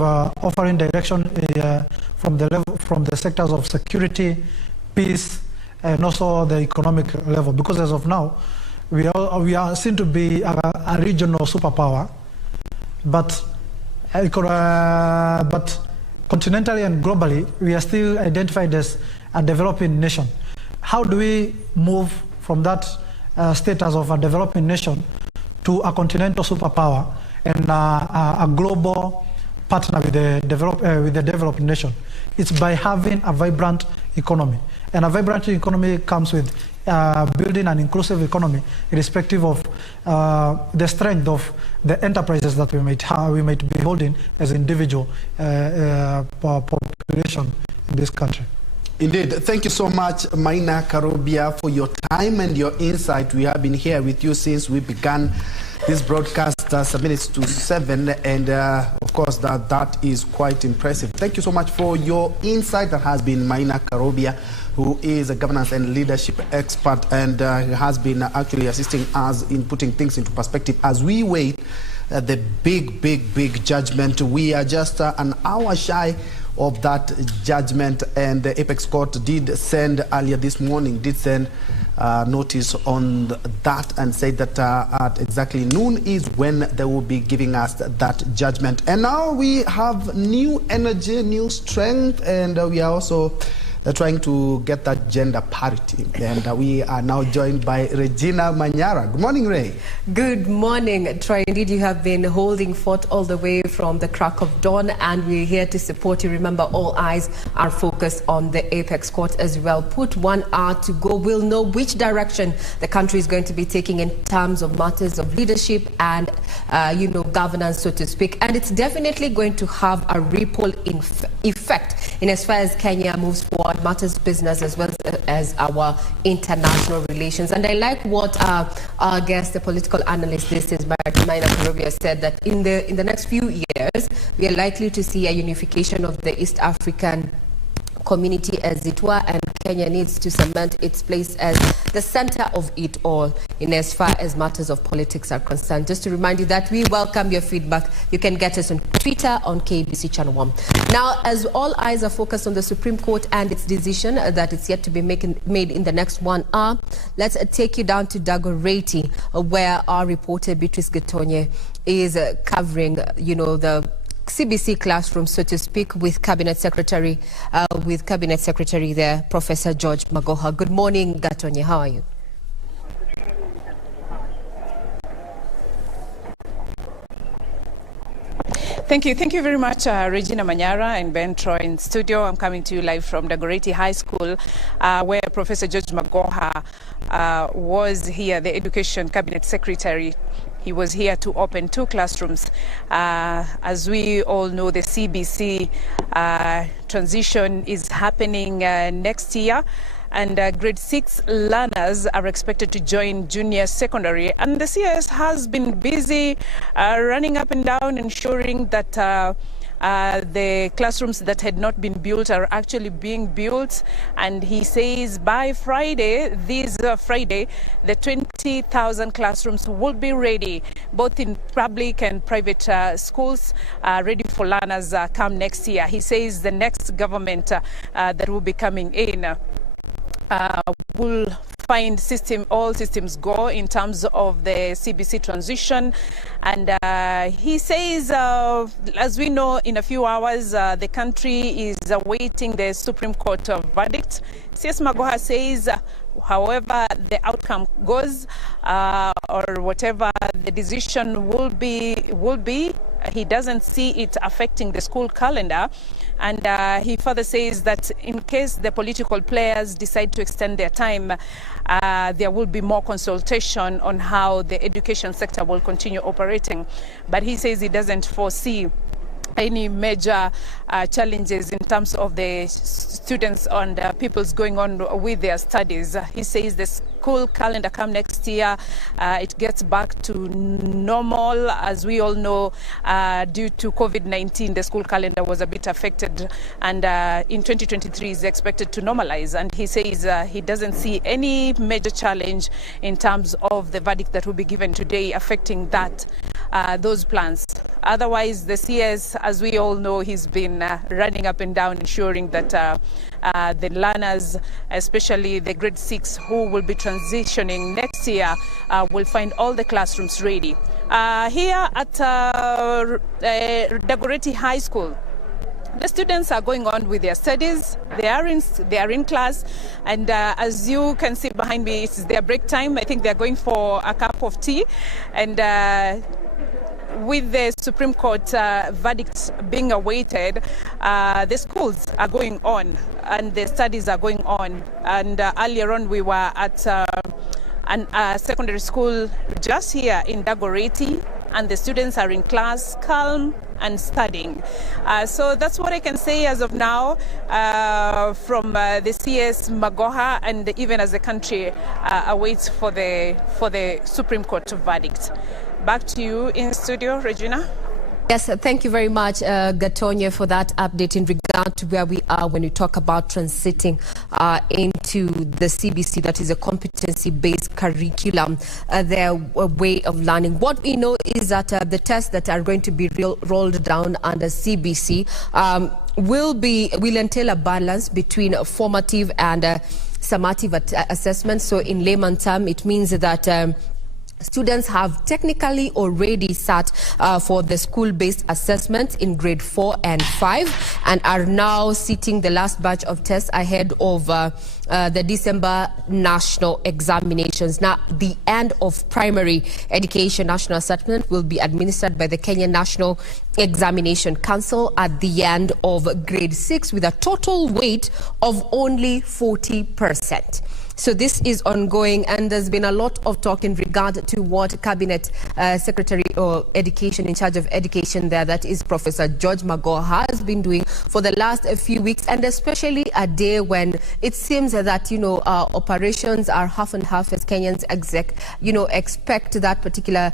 offering direction from the sectors of security, peace, and also the economic level. Because as of now, we are seen to be a regional superpower, but continentally and globally, we are still identified as a developing nation. How do we move from that status of a developing nation to a continental superpower and a global partner with the developed nation? It's by having a vibrant economy. And a vibrant economy comes with building an inclusive economy, irrespective of the strength of the enterprises that we might be holding as individual population in this country. Indeed. Thank you so much, Maina Karobia, for your time and your insight. We have been here with you since we began this broadcast 7 minutes to 7, and of course that is quite impressive. Thank you so much for your insight. That has been Maina Karobia, who is a governance and leadership expert, and has been actually assisting us in putting things into perspective as we wait the big judgment. We are just an hour shy of that judgment, and the Apex Court did send earlier this morning, notice on that, and said that at exactly noon is when they will be giving us that judgment. And now we have new energy, new strength, and we are also trying to get that gender parity. And we are now joined by Regina Manyara. Good morning, Ray. Good morning, Troy. Indeed, you have been holding forth all the way from the crack of dawn, and we're here to support you. Remember, all eyes are focused on the Apex Court as well. Put 1 hour to go. We'll know which direction the country is going to be taking in terms of matters of leadership and, governance, so to speak. And it's definitely going to have a ripple effect in as far as Kenya moves forward, matters business as well as our international relations. And I like what our guest, the political analyst, this is Maina Karobia, said, that in the next few years, we are likely to see a unification of the East African community, as it were, and Kenya needs to cement its place as the center of it all in as far as matters of politics are concerned. Just to remind you that we welcome your feedback. You can get us on Twitter on KBC Channel 1. Now, as all eyes are focused on the Supreme Court and its decision that is yet to be made in the next 1 hour, let's take you down to Dagoretti, where our reporter Beatrice Getonye is covering, the CBC classroom, so to speak, with Cabinet Secretary there, Professor George Magoha. Good morning, Gatonye. How are you? Thank you. Thank you very much, Regina Manyara and Ben Troy in studio. I'm coming to you live from Dagoretti High School, where Professor George Magoha was here, the Education Cabinet Secretary. He was here to open 2 classrooms. As we all know, the CBC transition is happening next year, and grade 6 learners are expected to join junior secondary. And the CS has been busy running up and down, ensuring that the classrooms that had not been built are actually being built. And he says by Friday, the 20,000 classrooms will be ready, both in public and private schools, ready for learners come next year. He says the next government that will be coming in will find all systems go in terms of the CBC transition. And he says, as we know, in a few hours, the country is awaiting the Supreme Court verdict. CS Magoha says, however the outcome goes, or whatever the decision will be, he doesn't see it affecting the school calendar. And he further says that in case the political players decide to extend their time, there will be more consultation on how the education sector will continue operating. But he says he doesn't foresee any major challenges in terms of the students and people's going on with their studies. He says this school calendar come next year, it gets back to normal. As we all know, due to COVID-19, the school calendar was a bit affected, and in 2023 is expected to normalize. And he says he doesn't see any major challenge in terms of the verdict that will be given today affecting those plans. Otherwise, the CS, as we all know, he's been running up and down, ensuring that the learners, especially the grade 6 who will be transitioning next year, will find all the classrooms ready. Here at Dagoretti High School, the students are going on with their studies. They are in class, and as you can see behind me, it's their break time. I think they're going for a cup of tea, and with the Supreme Court verdict being awaited, the schools are going on and the studies are going on. And earlier on, we were at a secondary school just here in Dagoretti, and the students are in class, calm and studying. So that's what I can say as of now from the CS Magoha, and even as the country awaits for the Supreme Court verdict. Back to you in studio, Regina. Yes, thank you very much, Gatonye, for that update in regard to where we are when we talk about transiting into the CBC, that is a competency-based curriculum, their way of learning. What we know is that the tests that are going to be rolled down under CBC will entail a balance between formative and summative assessments. So in layman term, it means that students have technically already sat for the school-based assessment in grade 4 and 5 and are now sitting the last batch of tests ahead of the December national examinations. Now, the end of primary education national assessment will be administered by the Kenyan National Examination Council at the end of grade 6 with a total weight of only 40%. So this is ongoing, and there's been a lot of talk in regard to what Cabinet Secretary or Education in charge of education there, that is Professor George Magoha, has been doing for the last few weeks, and especially a day when it seems that, operations are half and half as Kenyans expect that particular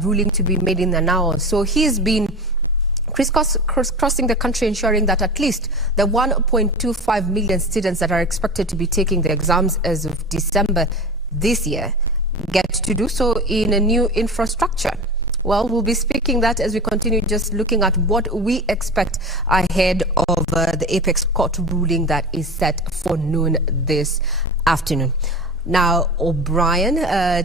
ruling to be made in an hour. So he's been crisscrossing the country, ensuring that at least the 1.25 million students that are expected to be taking the exams as of December this year get to do so in a new infrastructure. Well, we'll be speaking that as we continue just looking at what we expect ahead of the Apex Court ruling that is set for noon this afternoon. Now, O'Brien,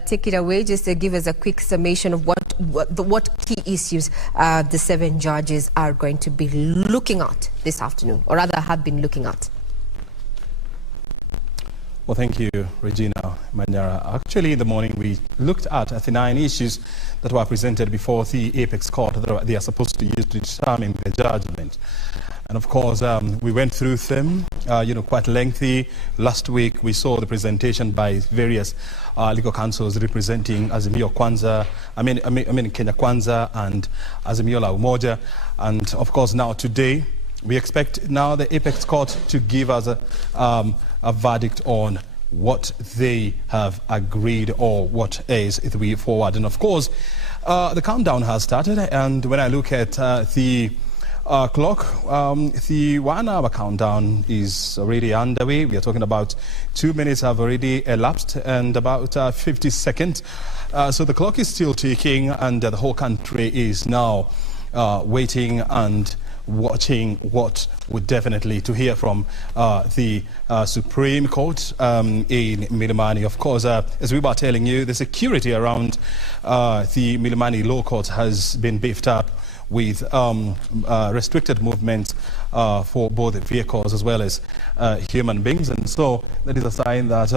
take it away, just to give us a quick summation of what key issues the 7 judges are going to be looking at this afternoon, or rather have been looking at. Well, thank you, Regina Manyara. Actually, in the morning, we looked at the 9 issues that were presented before the Apex Court that they are supposed to use to determine the judgment. And of course, we went through them, quite lengthy. Last week, we saw the presentation by various legal counsels representing Azimio Kwanza, Kenya Kwanza and Azimio la Umoja. And of course, now today, we expect now the Apex Court to give us a verdict on what they have agreed or what is the way forward. And of course, the countdown has started. And when I look at the clock, the 1 hour countdown is already underway. We are talking about 2 minutes have already elapsed and about 50 seconds. So the clock is still ticking, and the whole country is now waiting and watching what would definitely to hear from the Supreme Court in Milimani. Of course, as we were telling you, the security around the Milimani Law Court has been beefed up with restricted movements for both vehicles as well as human beings. And so that is a sign that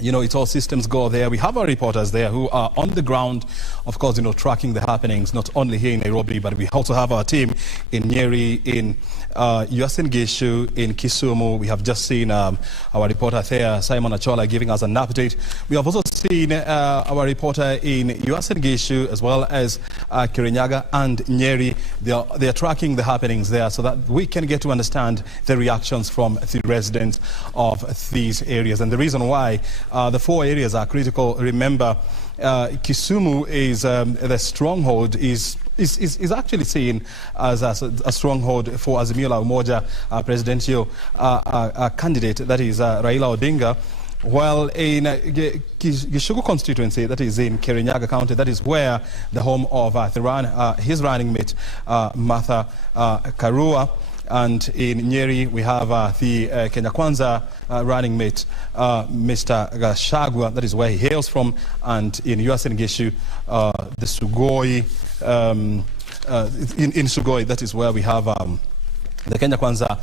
it's all systems go there. We have our reporters there who are on the ground, of course, tracking the happenings, not only here in Nairobi, but we also have our team in Nyeri, in Uasin Gishu, in Kisumu. We have just seen our reporter there, Simon Achola, giving us an update. We have also seen our reporter in Uasin Gishu, as well as Kirinyaga and Nyeri. They are tracking the happenings there so that we can get to understand the reactions from the residents of these areas. And the reason why the 4 areas are critical. Remember, Kisumu is the stronghold is actually seen as a stronghold for Azimio la Umoja presidential candidate, that is Raila Odinga. While in Gishugu constituency, that is in Kirinyaga County, that is where the home of his running mate, Martha Karua. And in Nyeri, we have the Kenya Kwanza running mate, Mr. Gachagua, that is where he hails from. And in Uasin Gishu, the Sugoi, in Sugoi, that is where we have the Kenya Kwanza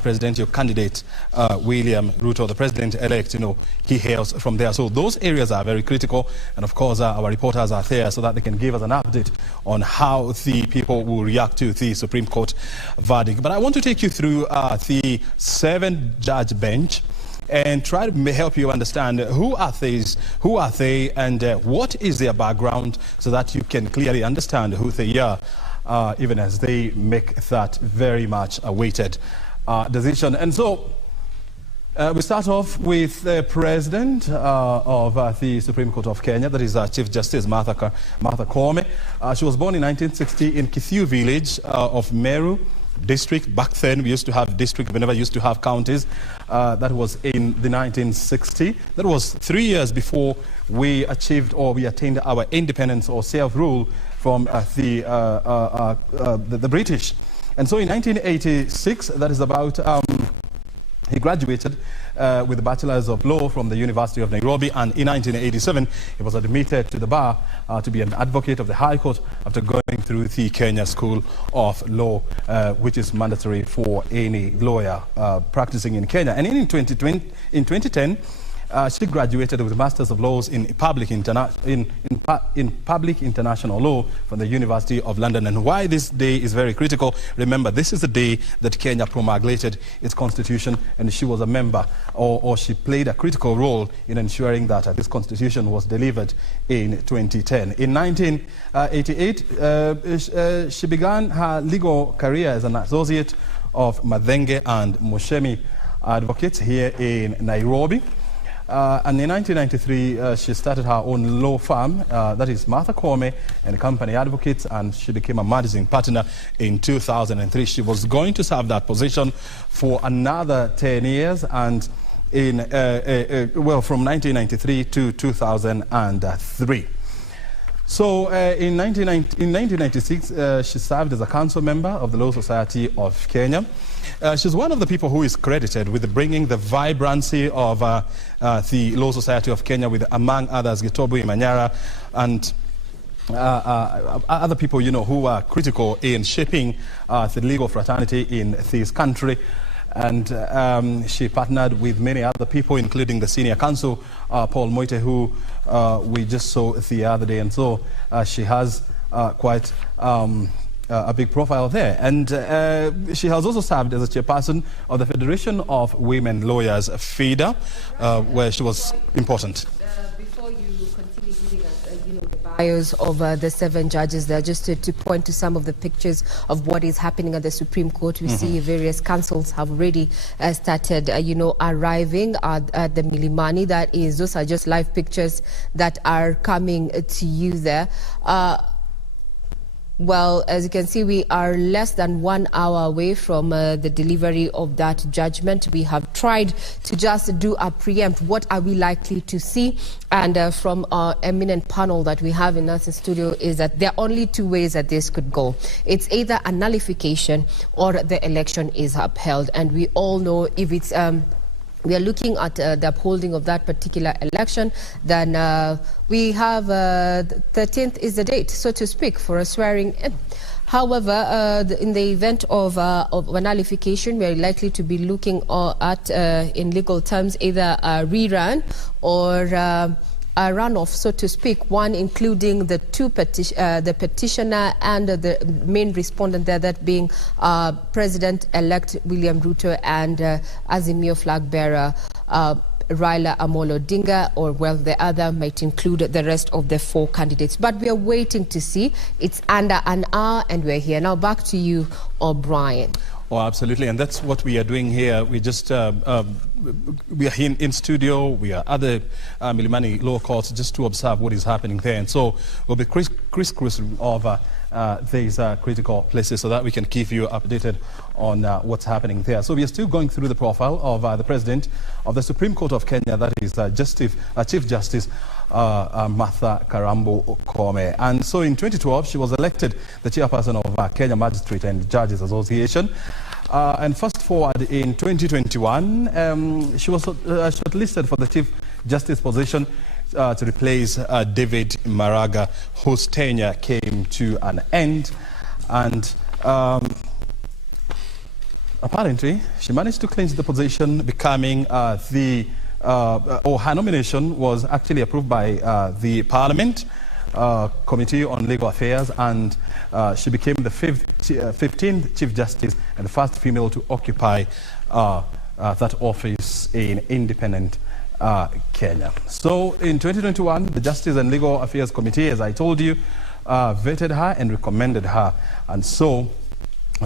presidential candidate, William Ruto, the president-elect, he hails from there. So those areas are very critical. And of course, our reporters are there so that they can give us an update on how the people will react to the Supreme Court verdict. But I want to take you through the 7-judge bench and try to help you understand who are they, and what is their background, so that you can clearly understand who they are. Even as they make that very much awaited decision. And so we start off with the president of the Supreme Court of Kenya, that is Chief Justice Martha Koome. She was born in 1960 in Kithiu village of Meru district. Back then we used to have district, we never used to have counties. That was in the 1960. That was 3 years before we achieved or we attained our independence or self-rule from the British. And so in 1986, that is about, he graduated with a Bachelor's of Law from the University of Nairobi, and in 1987 he was admitted to the bar to be an advocate of the High Court after going through the Kenya School of Law, which is mandatory for any lawyer practicing in Kenya. And in 2010, she graduated with a Master's of Laws in Public International Law from the University of London. And why this day is very critical, remember, this is the day that Kenya promulgated its constitution, and she was a member, or she played a critical role in ensuring that this constitution was delivered in 2010. In 1988, she began her legal career as an associate of Madenge and Mushemi advocates here in Nairobi. And in 1993, she started her own law firm, that is Martha Koome and Company Advocates, and she became a managing partner in 2003. She was going to serve that position for another 10 years, and in from 1993 to 2003. So in 1996, she served as a council member of the Law Society of Kenya. She's one of the people who is credited with bringing the vibrancy of the Law Society of Kenya, with, among others, Gitobu Imanyara and other people, who are critical in shaping the legal fraternity in this country. And she partnered with many other people, including the senior counsel, Paul Moite, who we just saw the other day. And so she has quite a big profile there. And she has also served as a chairperson of the Federation of Women Lawyers, FIDA, where she was important. Before you continue giving us, the bios of the 7 judges there, just to point to some of the pictures of what is happening at the Supreme Court. We see various councils have already started, arriving at the Milimani. Those are just live pictures that are coming to you there. Well, as you can see, we are less than 1 hour away from the delivery of that judgment. We have tried to just do a preempt. What are we likely to see? And from our eminent panel that we have in our studio is that there are only 2 ways that this could go. It's either a nullification or the election is upheld. And we all know if it's... we are looking at the upholding of that particular election, then we have 13th is the date, so to speak, for a swearing in. However, in the event of a nullification, we are likely to be looking at, in legal terms, either a rerun or a runoff, so to speak, one including the the petitioner and the main respondent there, that being President-elect William Ruto and Azimio flag bearer Raila Amolo Odinga, or well, the other might include the rest of the 4 candidates. But we are waiting to see. It's under an hour and we're here. Now back to you, O'Brien. Oh, absolutely, and that's what we are doing here. We just we are in studio. We are at the Milimani Law Courts just to observe what is happening there, and so we'll be crisscrossing over these critical places so that we can keep you updated on what's happening there. So we are still going through the profile of the President of the Supreme Court of Kenya, that is Chief Justice Martha Karambo Koome. And so in 2012, she was elected the chairperson of Kenya Magistrate and Judges Association. And fast forward in 2021, she was shortlisted for the Chief Justice position to replace David Maraga, whose tenure came to an end. And apparently, she managed to clinch the position, becoming her nomination was actually approved by the Parliament Committee on Legal Affairs, and she became the 15th Chief Justice and the first female to occupy that office in independent Kenya. So in 2021, the Justice and Legal Affairs Committee, as I told you, vetted her and recommended her, and so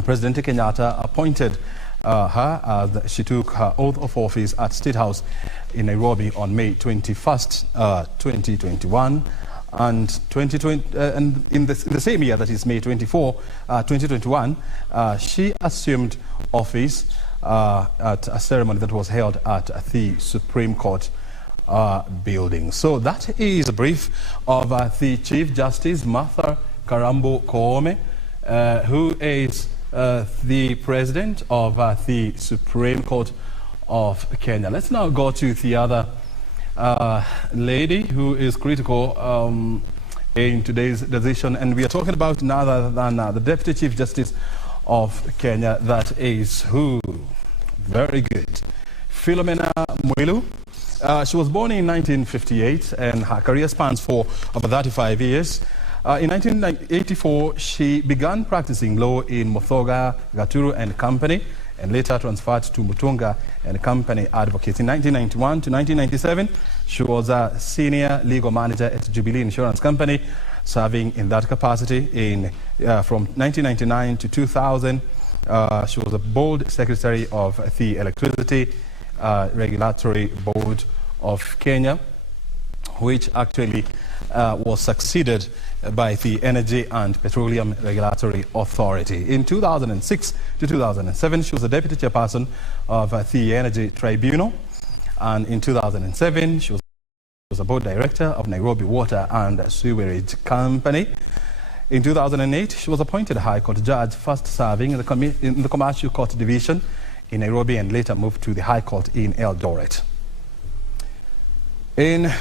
President Kenyatta appointed her as she took her oath of office at State House in Nairobi on May 21st, 2021. And in the same year, that is May 24, 2021, she assumed office at a ceremony that was held at the Supreme Court building. So that is a brief of the Chief Justice Martha Karambo Koome, who is the President of the Supreme Court of Kenya. Let's now go to the other lady who is critical in today's decision, and we are talking about none other than the Deputy Chief Justice of Kenya. That is who? Very good. Philomena Mwilu. She was born in 1958 and her career spans for over 35 years. In 1984, she began practicing law in Muthoga, Gaturu and Company, and later transferred to Mutunga and Company Advocates. In 1991 to 1997, she was a senior legal manager at Jubilee Insurance Company, serving in that capacity from 1999 to 2000. She was a board secretary of the Electricity Regulatory Board of Kenya, which actually was succeeded by the Energy and Petroleum Regulatory Authority. In 2006 to 2007, she was the deputy chairperson of the Energy Tribunal, and in 2007, she was a board director of Nairobi Water and Sewerage Company. In 2008, she was appointed High Court judge, first serving in the Commercial Court Division in Nairobi, and later moved to the High Court in Eldoret. In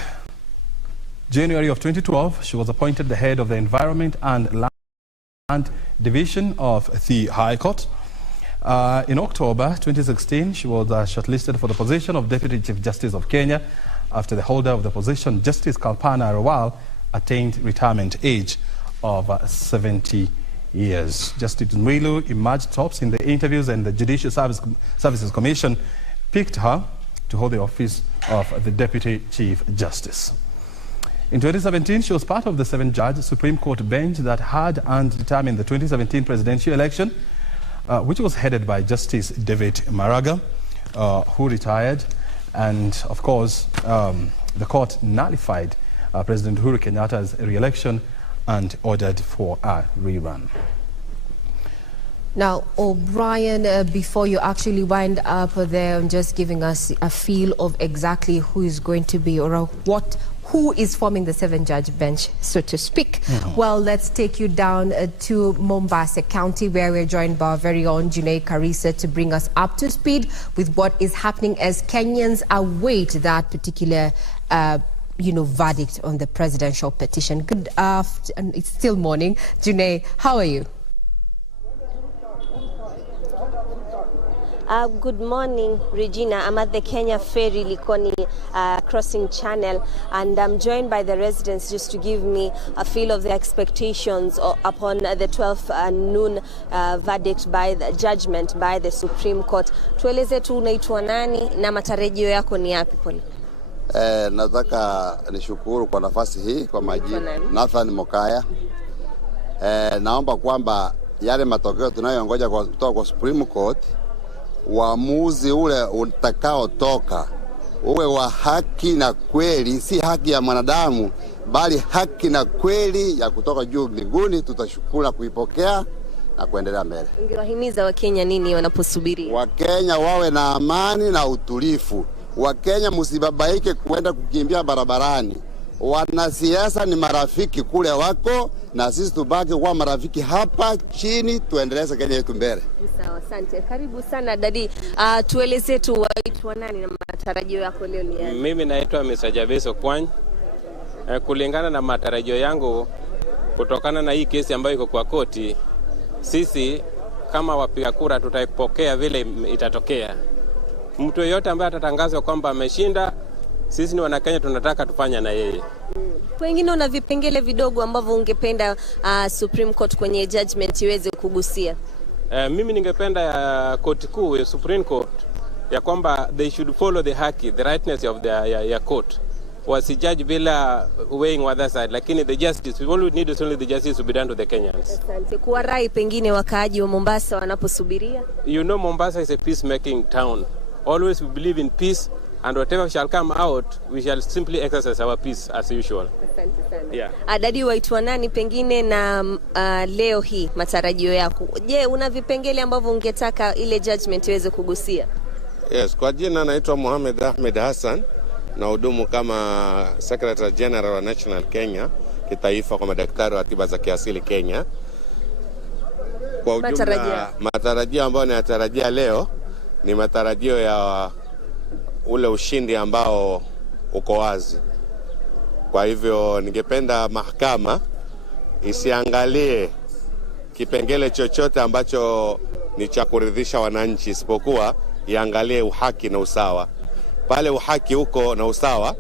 January of 2012, she was appointed the head of the Environment and Land Division of the High Court. In October 2016, she was shortlisted for the position of Deputy Chief Justice of Kenya after the holder of the position, Justice Kalpana Arawal, attained retirement age of 70 years. Justice Mwilu emerged tops in the interviews, and the Judicial Services Commission picked her to hold the office of the Deputy Chief Justice. In 2017, she was part of the 7-judge Supreme Court bench that had and determined the 2017 presidential election, which was headed by Justice David Maraga, who retired. And of course, the court nullified President Uhuru Kenyatta's re-election and ordered for a rerun. Now, O'Brien, before you actually wind up there and just giving us a feel of exactly who is going to be or who is forming the 7-judge bench, so to speak. Well, let's take you down to Mombasa County, where we're joined by our very own Junaid Karisa to bring us up to speed with what is happening as Kenyans await that particular verdict on the presidential petition. Good afternoon. It's still morning. Junaid, how are you? Good morning, Regina. I'm at the Kenya Ferry Likoni crossing channel, and I'm joined by the residents just to give me a feel of the expectations upon the 12th noon verdict by the judgment by the Supreme Court. Tueleze tu unaitwa nani na matarajio yako ni yapi pole? Nataka nishukuru kwa nafasi hii kwa majina Nathan Mokaya. Naomba kwamba yale matokeo tunayongoja kutoka kwa Supreme Court, uamuzi ule utakao toka uwe wa haki na kweli, si haki ya mwanadamu bali haki na kweli ya kutoka juu mbinguni. Tutashukuru na kuipokea na kuendelea mbele. Ungewahimiza Wakenya nini wanaposubiria? Wakenya wawe na amani na utulivu. Wakenya msibabaike kuenda kukimbia barabarani. Wanasiasa ni marafiki kule wako, na sisi tubaki kuwa marafiki hapa chini, tuendeleze Kenya yetu mbele. Sawa, asante. Karibu sana dadi. Tueleze tu waitwa nani na matarajio yako leo ni yapi? Mimi naitwa Mr. Jabeso Kwany. Kulingana na matarajio yangu kutokana na hii kesi ambayo iko kwa koti, sisi kama wapiga kura tutaipokea vile itatokea. Mtu yeyote ambaye atatangazwa kwamba ameshinda, sisi ni Wanakenya tunataka tufanya na yeye. Pengine una vipengele vidogo ambavyo ungependa Supreme Court kwenye judgment iweze kugusia? Mimi ningependa ya koti kuu ya Supreme Court ya kwamba they should follow the haki, the rightness of the ya court. Wasijudge bila weighing other side, lakini the justice, we all need is only the justice to be done to the Kenyans. Asante. Kwa rai pengine wakaaji wa Mombasa wanaposubiria? You know, Mombasa is a peacemaking town. Always we believe in peace, and whatever shall come out, we shall simply exercise our peace as usual. Asante sana. Yeah. Dadi, waitwa nani pengine na leo hii matarajio yako? Je, una vipengele ambavyo ungetaka ile judgment iweze kugusia? Yes, kwa jina naitwa Mohamed Ahmed Hassan, na hudumu kama Secretary General wa National Kenya kitaifa kwa madaktari wa tiba za kiasili Kenya. Kwa ujumla matarajio ambayo nayatarajia leo ni matarajio ya ule ushindi ambao uko wazi. Kwa hivyo ningependa mahakama isiangalie kipengele chochote ambacho ni cha kuridhisha wananchi, isipokuwa iangalie uhaki na usawa. Pale uhaki uko na usawa,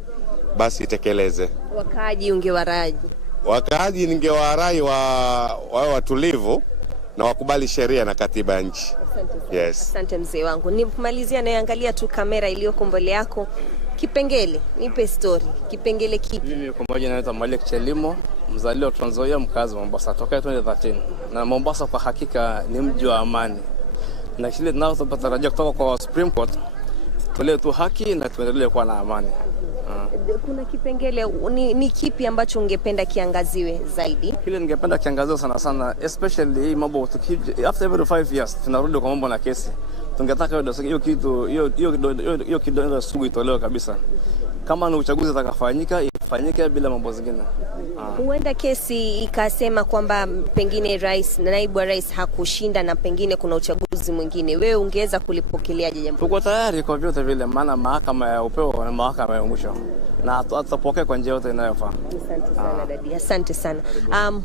basi itekeleze. Wakaaji ungewaraji? Wakaaji ningewarai wawe watulivu na wakubali sheria na katiba ya nchi. Asante. Yes. Asante mzee wangu. Nimalizia naangalia tu kamera iliyoko mbele yako. Kipengele, nipe story. Kipengele kipi? Mimi kwa majina naitwa Malik Chelimo, mzaliwa Trans Nzoia, mkazi wa Mombasa toka 2013. Na Mombasa kwa hakika ni mji wa amani. Na kile tunachotarajia kutoka kwa Supreme Court, tulee tu haki na tuendelee kuwa na amani. Kuna kipengele ni kipi ambacho ungependa kiangaziwe zaidi? Kile ningependa kiangaziwe sana especially hii mambo after every 5 years tunarudi kwa mambo na kesi. Tungetaka hiyo kitu hiyo kidogo sugu itolewe kabisa. Kama ni uchaguzi utakafanyika ifanyike bila mambo zingine. Huenda kesi ikasema kwamba pengine rais na naibu wa rais hakushinda na pengine kuna uchaguzi mwingine. Wewe ungeweza kulipokeleaje jambo? Tuko tayari kwa vyote vile, maana mahakama ya upeo na mahakama ya mwisho, na tutapokea kwa njia yote inayofaa. Asante sana dadi. Asante sana.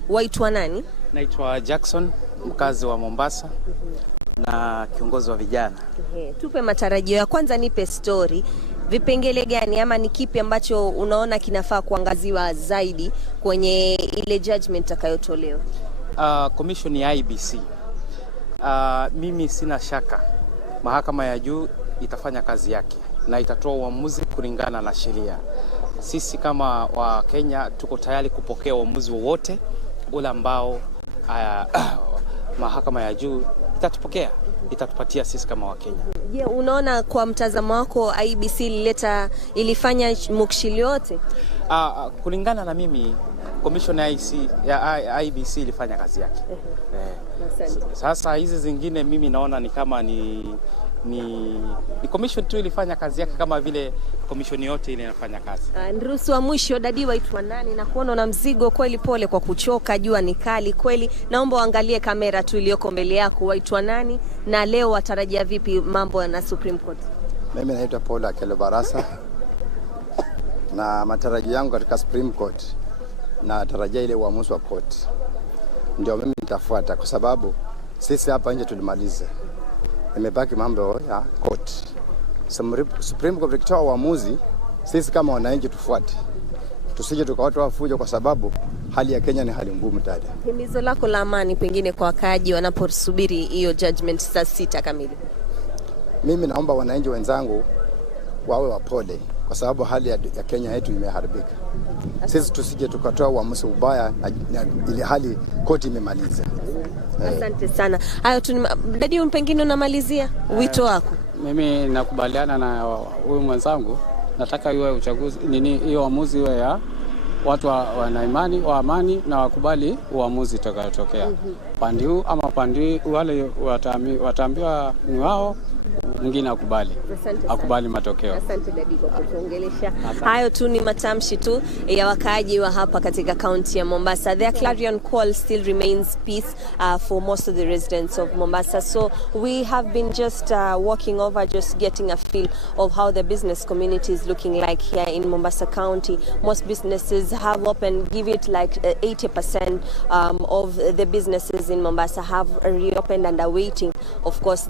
Waitwa nani? Naitwa Jackson, mkazi wa Mombasa na kiongozi wa vijana. Tupe matarajio ya kwanza, nipe story. Vipengele gani ama ni kipi ambacho unaona kinafaa kuangaziwa zaidi kwenye ile judgment itakayotolewa? Commission ya IBC. Mimi sina shaka mahakama ya juu itafanya kazi yake na itatoa uamuzi kulingana na sheria. Sisi kama wa Kenya tuko tayari kupokea uamuzi wowote ule ambao mahakama ya juu itatupatia sisi kama Wakenya. Je, unaona kwa mtazamo wako IBC ilifanya mukshili yote? Kulingana na mimi commission ya IBC ilifanya kazi yake. Sasa hizi zingine mimi naona ni kama ni commission tu ilifanya kazi yake kama vile commission yote ile inafanya kazi. Nruhusu wa mwisho, dadi, waitwa nani? Na kuona na mzigo kweli, pole kwa kuchoka, jua ni kali kweli. Naomba uangalie kamera tu iliyoko mbele yako. Waitwa nani na leo watarajia vipi mambo na Supreme Court? Mimi naitwa Paul Akelo Barasa, na matarajio yangu katika Supreme Court na tarajia ile uamuzi wa court ndio mimi nitafuata, kwa sababu sisi hapa nje tulimaliza, imebaki mambo ya court. Supreme Court ikitoa uamuzi, sisi kama wananchi tufuate, tusije tukawatoa fujo, kwa sababu hali ya Kenya ni hali ngumu dada. Himizo lako la amani pengine kwa wakaaji wanaposubiri hiyo judgment saa 6 kamili? Mimi naomba wananchi wenzangu wawe wapole, kwa sababu hali ya Kenya yetu imeharibika. Sisi tusije tukatoa uamuzi ubaya na ile hali koti imemaliza. Asante sana. Hayo tu dadi, pengine unamalizia wito wako. Mimi nakubaliana na huyu mwenzangu, nataka iwe uchaguzi hiyo uamuzi iwe ya watu wana imani wa amani na wakubali uamuzi utakayotokea. Pande huu ama pande wale wataambiwa ni wao, mwingine akubali matokeo. Asante dadi kwa kutuongelesha. Hayo tu ni matamshi tu ya wakaaji wa hapa katika kaunti ya Mombasa. Their clarion call still remains peace for most of the residents of Mombasa. So we have been just walking over, just getting a feel of how the business community is looking like here in Mombasa County. Most businesses have opened, give it like 80% of the businesses in Mombasa have reopened and are waiting, of course,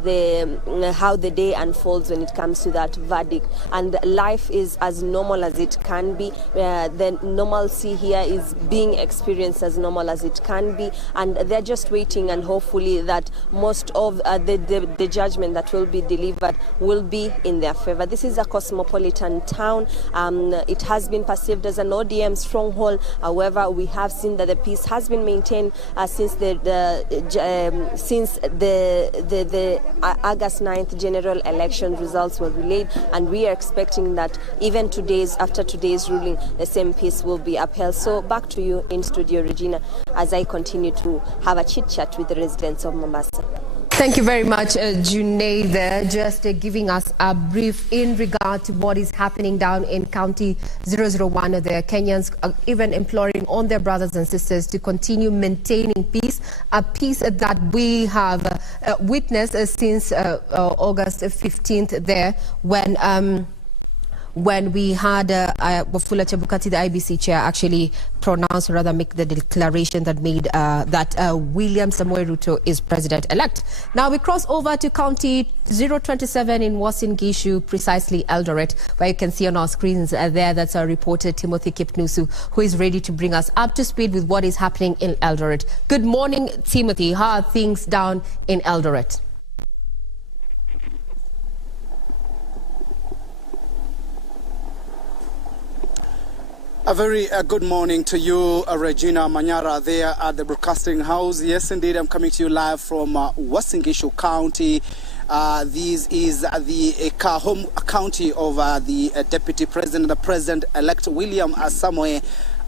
how the day unfolds when it comes to that verdict. And life is as normal as it can be. The normalcy here is being experienced as normal as it can be, and they're just waiting, and hopefully that most of the judgment that will be delivered will be in their favor. This is a cosmopolitan town. It has been perceived as an ODM stronghold. However, we have seen that the peace has been maintained since the August 9th general election results were relayed, and we are expecting that even after today's ruling, the same peace will be upheld. So back to you in studio, Regina, as I continue to have a chit-chat with the residents of Mombasa. Thank you very much, Junaid, there, just giving us a brief in regard to what is happening down in County 001. The Kenyans even imploring on their brothers and sisters to continue maintaining peace, a peace that we have witnessed since August 15th there, when we had Wafula Chebukati, the IBC chair, actually pronounce, or rather make the declaration that made that William Samoei Ruto is president-elect. Now we cross over to County 027 in Uasin Gishu, precisely Eldoret, where you can see on our screens there, that's our reporter Timothy Kipnusu, who is ready to bring us up to speed with what is happening in Eldoret. Good morning, Timothy. How are things down in Eldoret? A very good morning to you, Regina Manyara, there at the Broadcasting House. Yes, indeed, I'm coming to you live from Uasin Gishu County. This is the home county of the Deputy President, the President-elect William Samoei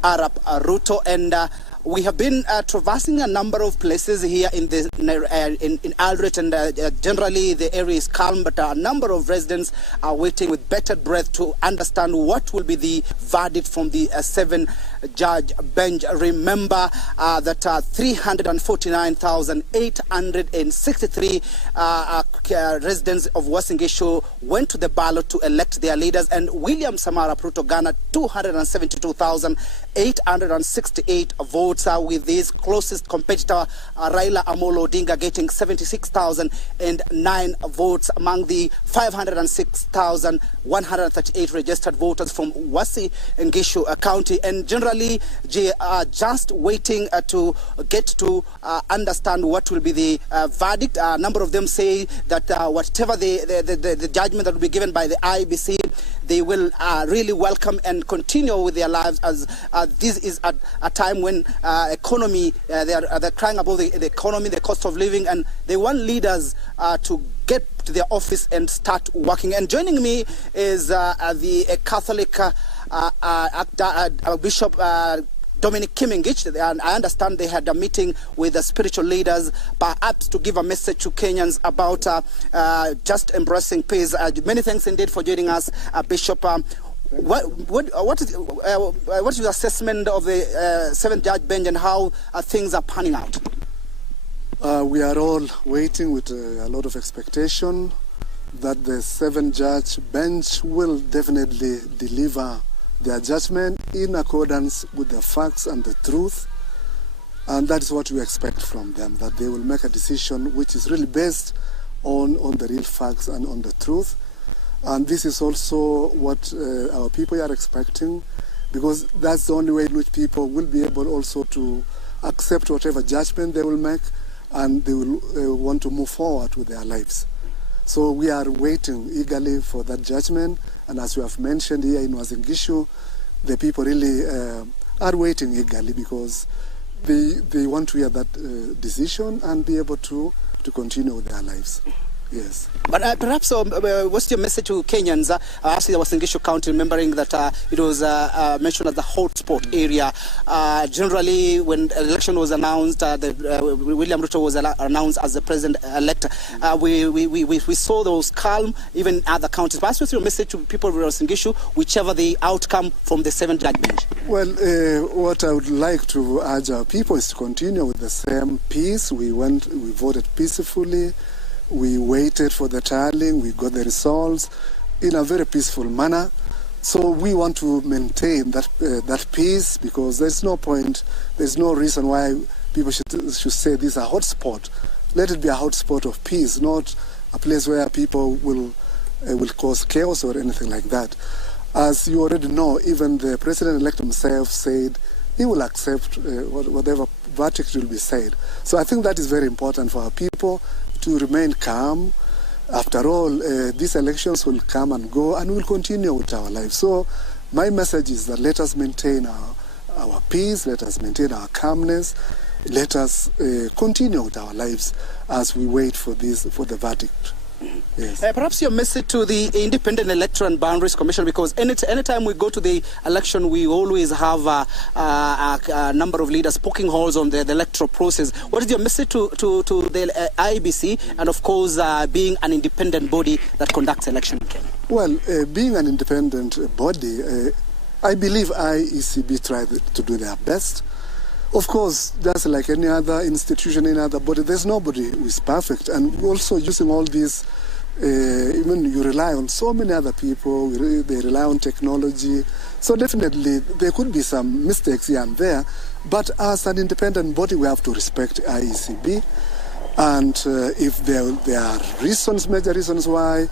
Arap Ruto, and we have been traversing a number of places here in Eldoret, and generally the area is calm, but a number of residents are waiting with bated breath to understand what will be the verdict from the 7-judge bench. Remember that 349,863 residents of Uasin Gishu went to the ballot to elect their leaders, and William Samoei Arap Ruto garnered 272,868 votes. With his closest competitor, Raila Amolo Odinga, getting 76,009 votes among the 506,138 registered voters from Uasin Gishu County. And generally, they are just waiting to get to understand what will be the verdict. A number of them say that whatever the judgment that will be given by the IBC, they will really welcome and continue with their lives, as this is a time when economy, they're crying about the economy, the cost of living, and they want leaders to get to their office and start working. And joining me is the Catholic Bishop Dominic Kimingich, and I understand they had a meeting with the spiritual leaders, perhaps to give a message to Kenyans about just embracing peace. Many thanks indeed for joining us, Bishop. What is your assessment of the 7th-judge bench and how things are panning out? We are all waiting with a lot of expectation that the 7-judge bench will definitely deliver their judgment in accordance with the facts and the truth. And that is what we expect from them, that they will make a decision which is really based on the real facts and on the truth. And this is also what our people are expecting, because that's the only way in which people will be able also to accept whatever judgment they will make, and they will want to move forward with their lives. So we are waiting eagerly for that judgment, and as you have mentioned here in Uasin Gishu, the people really are waiting eagerly, because they want to hear that decision and be able to continue with their lives. Yes. But perhaps what's your message to Kenyans? Actually, Uasin Gishu County, remembering that it was mentioned as the hotspot area. Generally, when the election was announced, William Ruto was announced as the president-elect. We saw those calm, even in other counties. Perhaps what's your message to people of Uasin Gishu, whichever the outcome from the 7-judge bench? Well, what I would like to urge our people is to continue with the same peace. We voted peacefully. We waited for the tallying, we got the results in a very peaceful manner. So we want to maintain that peace, because there's no point, there's no reason why people should say this is a hotspot. Let it be a hotspot of peace, not a place where people will cause chaos or anything like that. As you already know, even the president-elect himself said he will accept whatever verdict will be said. So I think that is very important for our people to remain calm. After all, these elections will come and go, and we'll continue with our lives. So my message is that let us maintain our peace, let us maintain our calmness, let us continue with our lives as we wait for the verdict. Yes. Perhaps your message to the Independent Electoral and Boundaries Commission, because anytime we go to the election, we always have a number of leaders poking holes on the electoral process. What is your message to the IEBC, and of course being an independent body that conducts election in Kenya? Well, being an independent body, I believe IECB tried to do their best. Of course, just like any other institution, any other body, there's nobody who is perfect. And also using all these, even you rely on so many other people, they rely on technology. So definitely there could be some mistakes here and there. But as an independent body, we have to respect IECB. And if there are reasons, major reasons why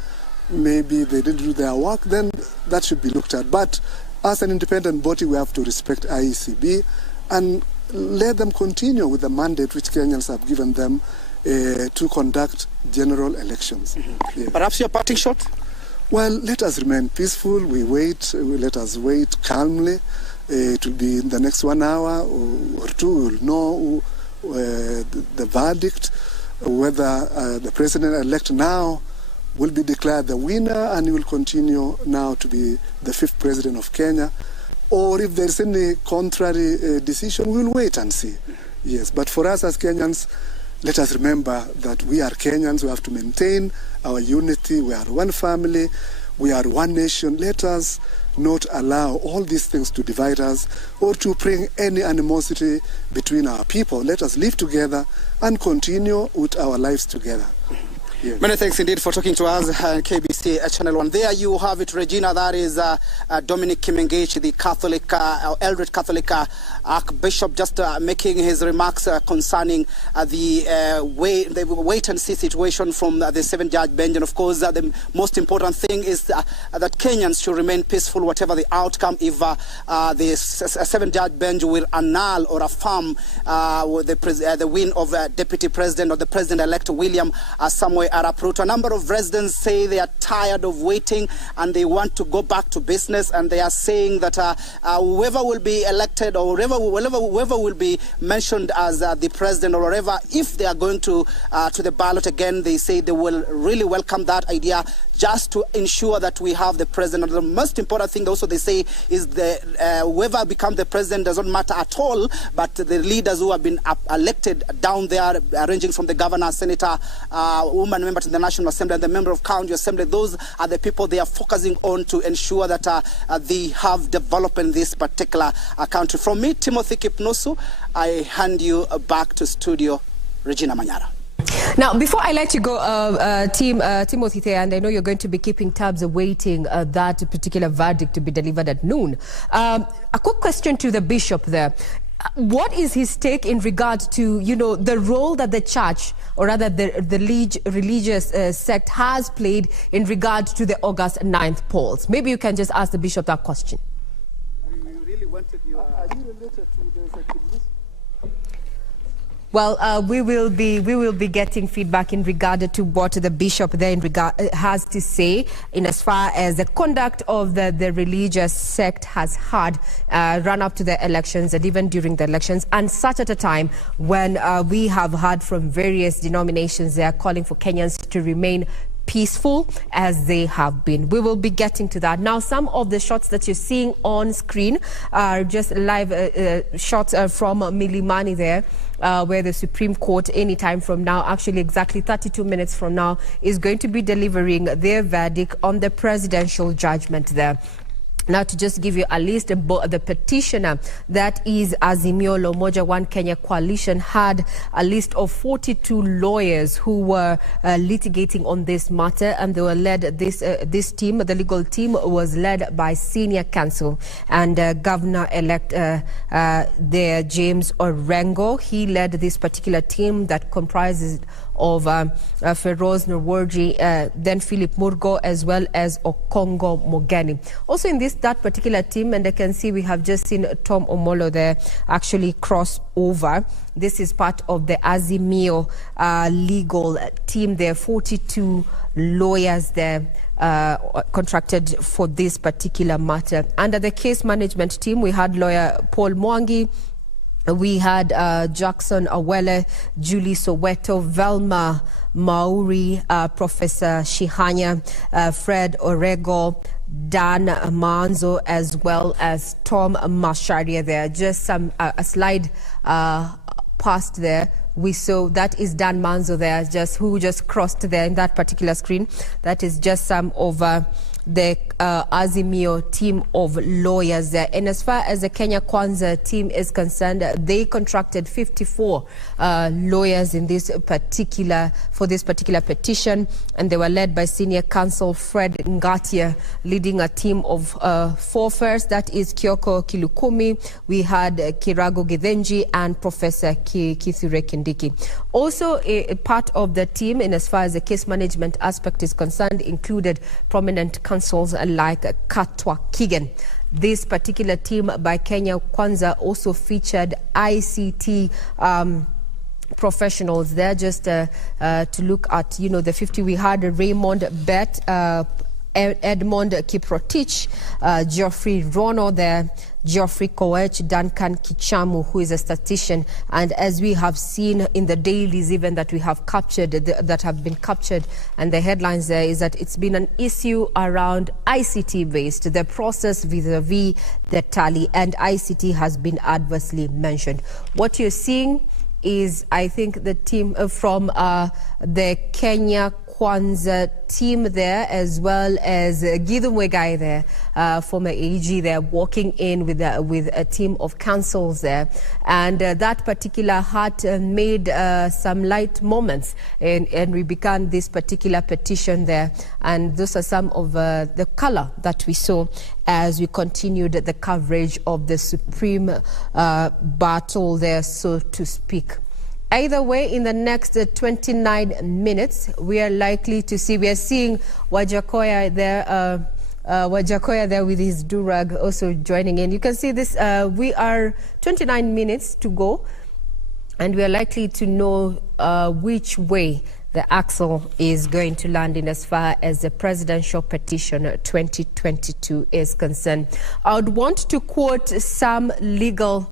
maybe they didn't do their work, then that should be looked at. But as an independent body, we have to respect IECB and let them continue with the mandate which Kenyans have given them to conduct general elections. Mm-hmm. Yeah. Perhaps your parting shot? Well, let us remain peaceful. Let us wait calmly. It will be in the next 1 hour or two. We will know the verdict, whether the president-elect now will be declared the winner and he will continue now to be the 5th president of Kenya. Or if there's any contrary decision, we'll wait and see. Yes, but for us as Kenyans, let us remember that we are Kenyans. We have to maintain our unity. We are one family. We are one nation. Let us not allow all these things to divide us or to bring any animosity between our people. Let us live together and continue with our lives together. Yes. Many thanks indeed for talking to us, KBC Channel 1. There you have it, Regina. That is Dominic Kimengich, the Catholic, Electorate Catholic Archbishop, just making his remarks concerning the wait-and-see situation from the 7-judge bench. And of course, the most important thing is that Kenyans should remain peaceful, whatever the outcome. If the 7-judge bench will annul or affirm the win of Deputy President or the President-elect William Samuel Arap Ruto. A number of residents say they are tired of waiting and they want to go back to business, and they are saying that whoever will be elected or whoever will be mentioned as the president or whatever, if they are going to the ballot again, they say they will really welcome that idea, just to ensure that we have the president. The most important thing also they say is whoever becomes the president doesn't matter at all, but the leaders who have been elected down there, ranging from the governor, senator, woman member to the National Assembly, and the member of County Assembly, those are the people they are focusing on to ensure that they have development in this particular country. From me, Timothy Kipnosu, I hand you back to studio, Regina Manyara. Now, before I let you go, Timothy, and I know you're going to be keeping tabs awaiting that particular verdict to be delivered at noon. A quick question to the bishop there. What is his take in regard to, the role that the church, or rather the religious sect has played in regard to the August 9th polls? Maybe you can just ask the bishop that question. We really wanted you... Are you related to the Well, we will be getting feedback in regard to what the bishop there has to say in as far as the conduct of the religious sect has had run up to the elections and even during the elections, and such at a time when we have heard from various denominations they are calling for Kenyans to remain peaceful as they have been. We will be getting to that. Now, some of the shots that you're seeing on screen are just live shots from Milimani there, where the Supreme Court anytime from now, actually exactly 32 minutes from now, is going to be delivering their verdict on the presidential judgment there. Now, to just give you a list, the petitioner, that is Azimio la Umoja One Kenya Coalition, had a list of 42 lawyers who were litigating on this matter, and they were led, this team, the legal team, was led by senior counsel and Governor-elect there, James Orengo. He led this particular team that comprises of Feroz Nurwarji, then Philip Murgo, as well as Okongo Mogeni. Also in that particular team, and I can see we have just seen Tom Omolo there actually cross over. This is part of the Azimio legal team. There are 42 lawyers there contracted for this particular matter. Under the case management team, we had lawyer Paul Mwangi, we had Jackson Awele, Julie Soweto, Velma Mauri, Professor Shihanya, Fred Orego, Dan Manzo, as well as Tom Masharia there. Just some a slide past there. We saw that is Dan Manzo there, who just crossed there in that particular screen. That is just some of the Azimio team of lawyers there. And as far as the Kenya Kwanza team is concerned, they contracted 54 lawyers in this particular petition, and they were led by senior counsel Fred Ngatia, leading a team of 4 first. That is Kioko Kilukumi, we had Kirago Githenji, and Professor Kithure Kindiki. Also, a part of the team, in as far as the case management aspect is concerned, included prominent counsels like Katwa Kigen. This particular team by Kenya Kwanza also featured ICT professionals there. Just to look at, the 50, we had Raymond Bet, Edmond Kiprotich, Geoffrey Rono there, Geoffrey Koech, Duncan Kichamu, who is a statistician. And as we have seen in the dailies even that we have captured, that have been captured, and the headlines there is that it's been an issue around ICT-based, the process vis-a-vis the tally, and ICT has been adversely mentioned. What you're seeing is, I think, the team from the Kenya Kwanza team there, as well as Gideon Wegai there, former AG there, walking in with a team of counsels there. And that particular had made some light moments, and we began this particular petition there. And those are some of the color that we saw as we continued the coverage of the Supreme battle there, so to speak. Either way, in the next 29 minutes, we are likely to see, we are seeing Wajakoya there with his durag also joining in. You can see this, we are 29 minutes to go, and we are likely to know which way the axle is going to land in as far as the presidential petition 2022 is concerned. I would want to quote some legal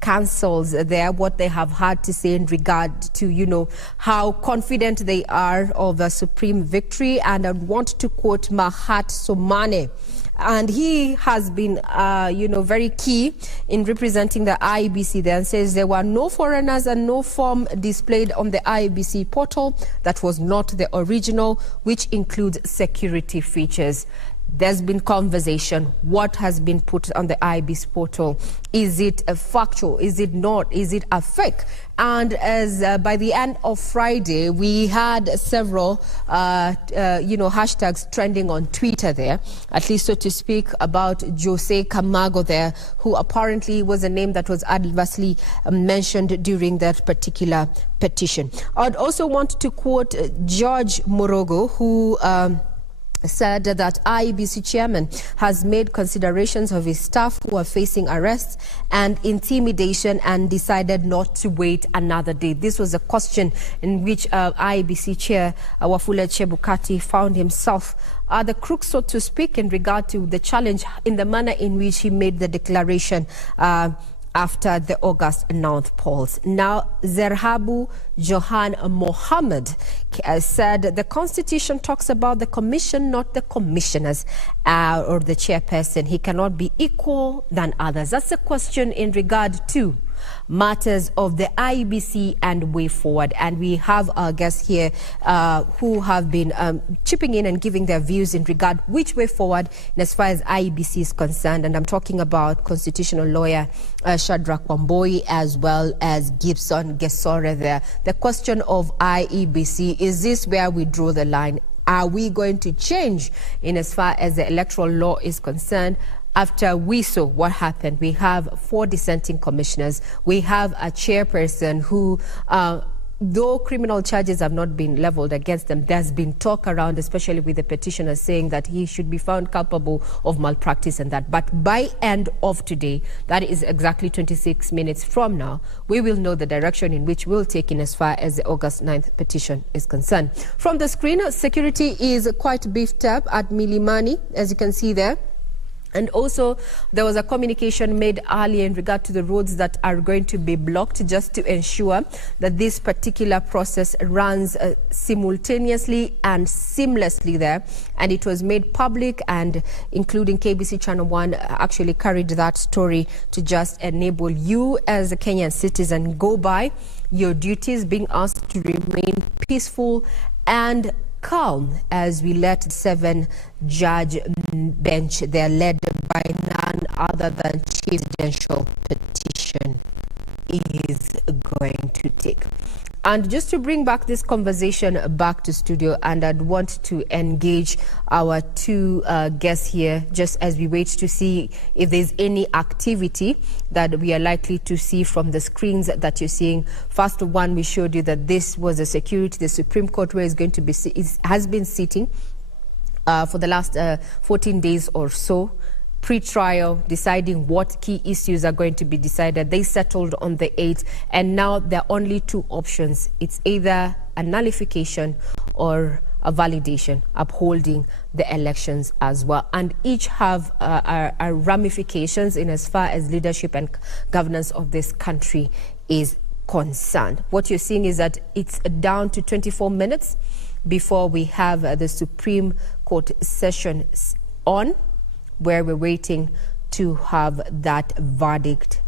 counsels there, what they have had to say in regard to, how confident they are of a supreme victory. And I want to quote Mahat Somane. And he has been, very key in representing the IEBC there, and says there were no foreigners and no form displayed on the IEBC portal that was not the original, which includes security features. There's been conversation. What has been put on the IEBC portal? Is it a factual? Is it not? Is it a fake? And as by the end of Friday, we had several, hashtags trending on Twitter there, at least so to speak, about Jose Camargo there, who apparently was a name that was adversely mentioned during that particular petition. I'd also want to quote George Morogo, who said that IEBC chairman has made considerations of his staff who are facing arrests and intimidation and decided not to wait another day. This was a question in which IEBC chair Wafula Chebukati found himself the crook, so to speak, in regard to the challenge in the manner in which he made the declaration after the August 9th polls. Now, Zerhabu Johan Mohammed said the Constitution talks about the commission, not the commissioners or the chairperson. He cannot be equal than others. That's a question in regard to matters of the IEBC and way forward. And we have our guests here who have been chipping in and giving their views in regard which way forward as far as IEBC is concerned. And I'm talking about constitutional lawyer Shadrack Wamboi as well as Gibson Gesore there. The question of IEBC, is this where we draw the line? Are we going to change in as far as the electoral law is concerned? After we saw what happened, we have 4 dissenting commissioners. We have a chairperson who, though criminal charges have not been leveled against them, there's been talk around, especially with the petitioner, saying that he should be found culpable of malpractice and that. But by end of today, that is exactly 26 minutes from now, we will know the direction in which we'll take in as far as the August 9th petition is concerned. From the screen, security is quite beefed up at Milimani, as you can see there. And also, there was a communication made earlier in regard to the roads that are going to be blocked just to ensure that this particular process runs simultaneously and seamlessly there. And it was made public, and including KBC Channel 1 actually carried that story to just enable you as a Kenyan citizen go by your duties, being asked to remain peaceful and calm as we let 7-judge bench there, led by none other than Chief Presidential Petition, is going to take. And just to bring back this conversation back to studio, and I'd want to engage our 2 guests here just as we wait to see if there's any activity that we are likely to see from the screens that you're seeing. First one, we showed you that this was a security, the Supreme Court, where is going to be has been sitting for the last 14 days or so. Pre-trial, deciding what key issues are going to be decided. They settled on the 8th, and now there are only 2 options. It's either a nullification or a validation, upholding the elections as well. And each have ramifications in as far as leadership and governance of this country is concerned. What you're seeing is that it's down to 24 minutes before we have the Supreme Court session on, where we're waiting to have that verdict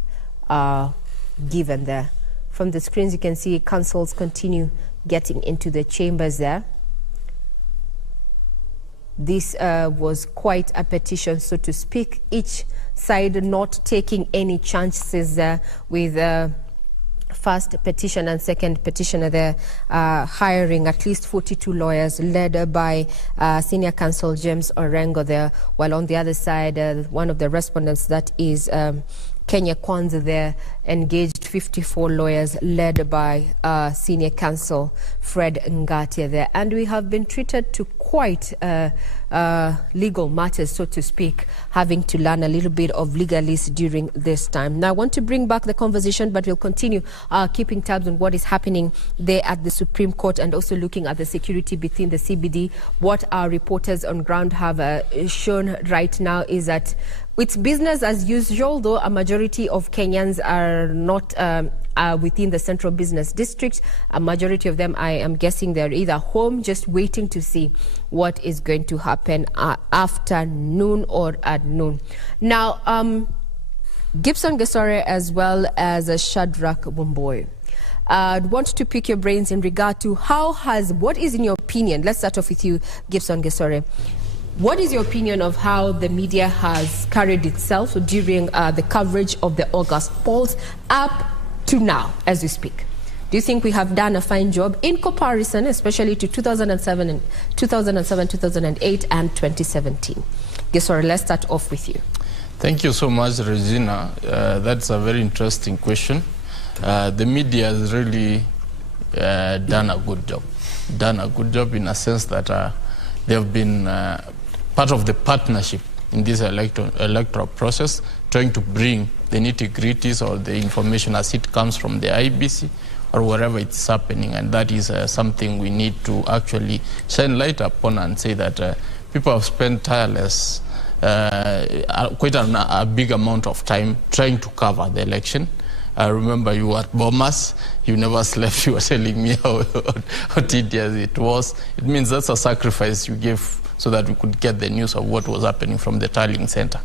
given there. From the screens, you can see councils continue getting into the chambers there. This was quite a petition, so to speak, each side not taking any chances there with first petition and second petitioner there, hiring at least 42 lawyers led by senior counsel James Orengo there, while on the other side, one of the respondents, that is Kenya Kwanza there, engaged 54 lawyers led by senior counsel Fred Ngatia there. And we have been treated to quite legal matters, so to speak, having to learn a little bit of legalese during this time. Now, I want to bring back the conversation, but we'll continue keeping tabs on what is happening there at the Supreme Court, and also looking at the security between the CBD. What our reporters on ground have shown right now is that it's business as usual, though a majority of Kenyans are not within the central business district. A majority of them, I am guessing, they're either home just waiting to see what is going to happen after noon or at noon. Now, Gibson Gesore as well as Shadrack Wamboi, I want to pick your brains in regard to what is in your opinion, let's start off with you, Gibson Gesore. What is your opinion of how the media has carried itself during the coverage of the August polls up to now, as we speak? Do you think we have done a fine job in comparison, especially to 2007, 2008, and 2017? Gesore, let's start off with you. Thank you so much, Regina. That's a very interesting question. The media has really done a good job. Done a good job in a sense that They have been part of the partnership in this electoral process, trying to bring the nitty-gritties or the information as it comes from the IBC or wherever it's happening. And that is something we need to actually shine light upon and say that people have spent tireless, quite a big amount of time trying to cover the election. I remember you were at Bomas, you never slept, you were telling me how tedious it was. It means that's a sacrifice you gave so that we could get the news of what was happening from the tallying center.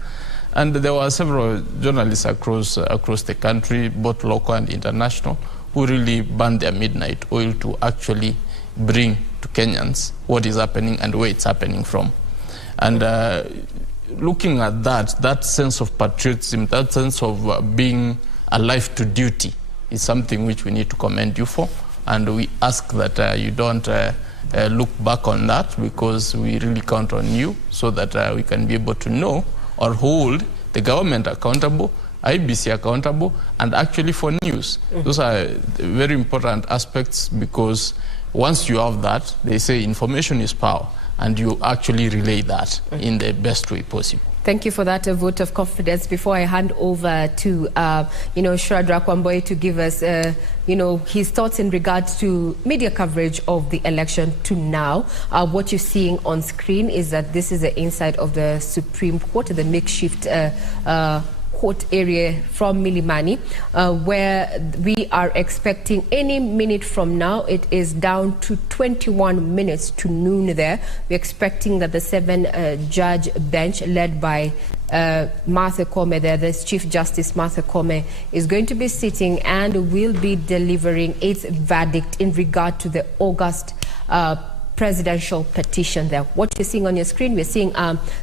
And there were several journalists across the country, both local and international, who really burned their midnight oil to actually bring to Kenyans what is happening and where it's happening from. And looking at that sense of patriotism, that sense of being alive to duty is something which we need to commend you for. And we ask that you don't look back on that, because we really count on you so that we can be able to know or hold the government accountable, IBC accountable, and actually for news. Those are very important aspects, because once you have that, they say information is power, and you actually relay that in the best way possible. Thank you for that vote of confidence. Before I hand over to, Shadrack Wamboi to give us, his thoughts in regards to media coverage of the election to now. What you're seeing on screen is that this is the inside of the Supreme Court, the makeshift court area from Milimani, where we are expecting any minute from now. It is down to 21 minutes to noon there. We're expecting that the 7-judge bench led by Martha Koome there, the Chief Justice Martha Koome, is going to be sitting and will be delivering its verdict in regard to the August presidential petition there. What you're seeing on your screen, we're seeing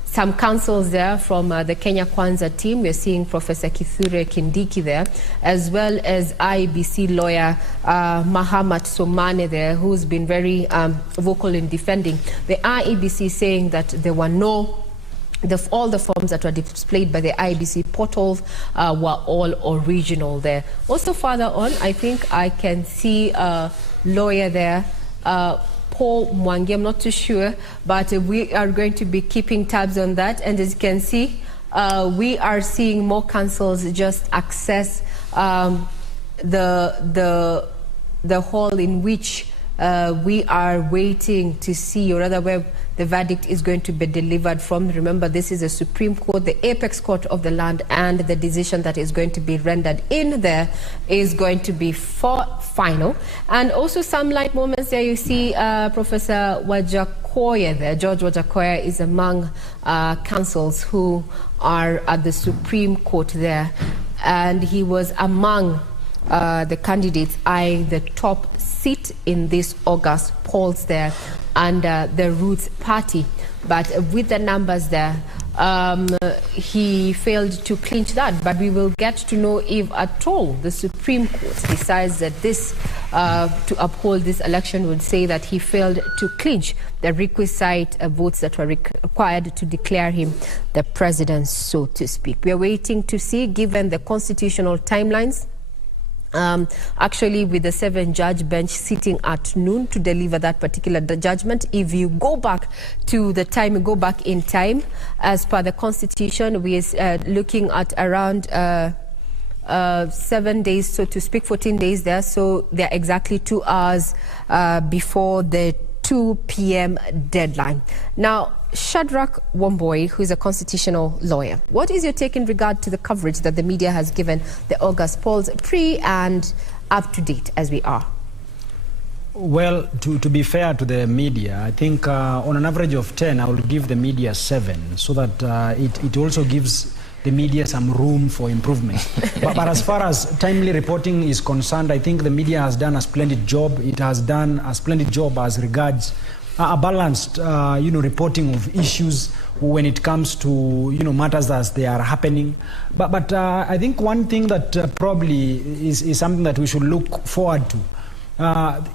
some counsels there from the Kenya Kwanza team. We're seeing Professor Kithure Kindiki there, as well as IBC lawyer Mahamat Somane there, who's been very vocal in defending the IEBC, saying that there were all the forms that were displayed by the IBC portals were all original there. Also further on, I think I can see a lawyer there, Paul Mwangi, I'm not too sure, but we are going to be keeping tabs on that. And as you can see, we are seeing more councils just access the hall in which we are waiting to see, or rather where the verdict is going to be delivered from. Remember, this is a Supreme Court, the apex court of the land, and the decision that is going to be rendered in there is going to be final. And also some light moments there. You see Professor Wajakoya there. George Wajakoya is among counsels who are at the Supreme Court there, and he was among the candidates eyeing the top seat in this August polls there under the Roots Party. But with the numbers there, he failed to clinch that. But we will get to know if at all the Supreme Court decides that this, to uphold this election, would say that he failed to clinch the requisite votes that were required to declare him the president, so to speak. We are waiting to see, given the constitutional timelines. Actually, with the 7-judge bench sitting at noon to deliver that particular judgment, if you go back to the time, go back in time, as per the Constitution, we are looking at around 7 days, so to speak, 14 days there. So they're exactly 2 hours before the 2 p.m. deadline. Now, Shadrack Wamboi, who is a constitutional lawyer, what is your take in regard to the coverage that the media has given the August polls, pre and up to date as we are? Well, to be fair to the media, I think on an average of 10, I will give the media 7, so that it also gives the media some room for improvement. but as far as timely reporting is concerned, I think the media has done a splendid job. It has done a splendid job as regards a balanced, reporting of issues when it comes to, matters as they are happening. But I think one thing that probably is something that we should look forward to,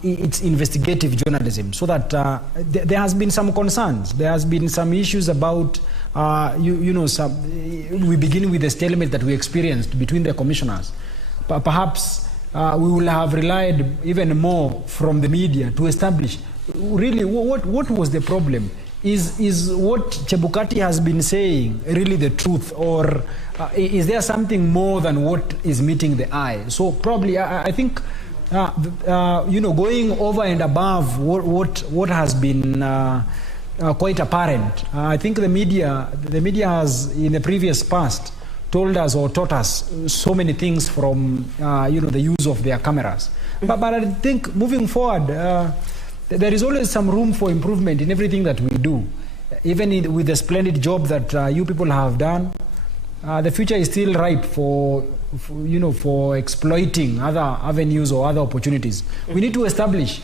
it's investigative journalism, so that there has been some concerns. There has been some issues about, we begin with the stalemate that we experienced between the commissioners. Perhaps we will have relied even more from the media to establish really what was the problem is what Chebukati has been saying really the truth, or is there something more than what is meeting the eye? So probably, I think, going over and above what has been quite apparent. I think the media has, in the previous past, told us or taught us so many things from the use of their cameras. But I think moving forward, there is always some room for improvement in everything that we do. Even with the splendid job that you people have done, the future is still ripe for exploiting other avenues or other opportunities. We need to establish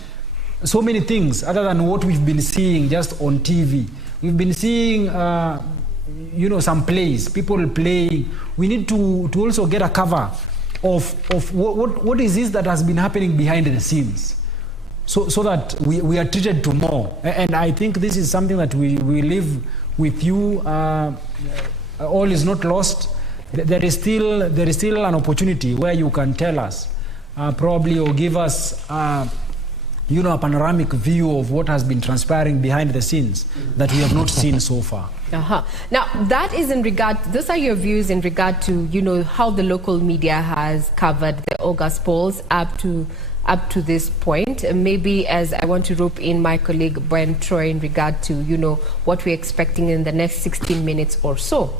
so many things other than what we've been seeing just on TV. We've been seeing, some plays, people playing. We need to also get a cover of what is this that has been happening behind the scenes, so that we are treated to more. And I think this is something that we live with you. All is not lost. There is still an opportunity where you can tell us, probably, or give us, a panoramic view of what has been transpiring behind the scenes that we have not seen so far. Now, that is those are your views in regard to, how the local media has covered the August polls up to this point. Maybe as I want to rope in my colleague Ben Troy in regard to, what we're expecting in the next 16 minutes or so.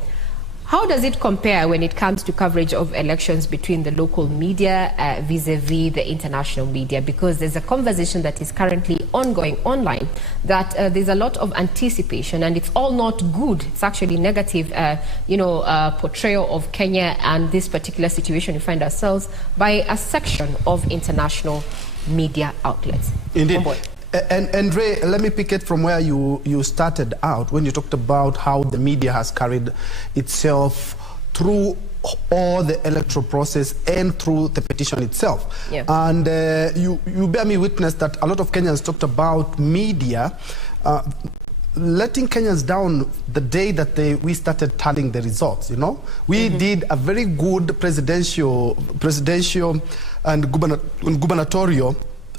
How does it compare when it comes to coverage of elections between the local media vis-a-vis the international media? Because there's a conversation that is currently ongoing online that there's a lot of anticipation, and it's all not good. It's actually negative, portrayal of Kenya and this particular situation we find ourselves by a section of international media outlets. Indeed. And Ray, let me pick it from where you started out when you talked about how the media has carried itself through all the electoral process and through the petition itself. Yeah. And you bear me witness that a lot of Kenyans talked about media letting Kenyans down the day that we started tallying the results. We did a very good presidential and gubernatorial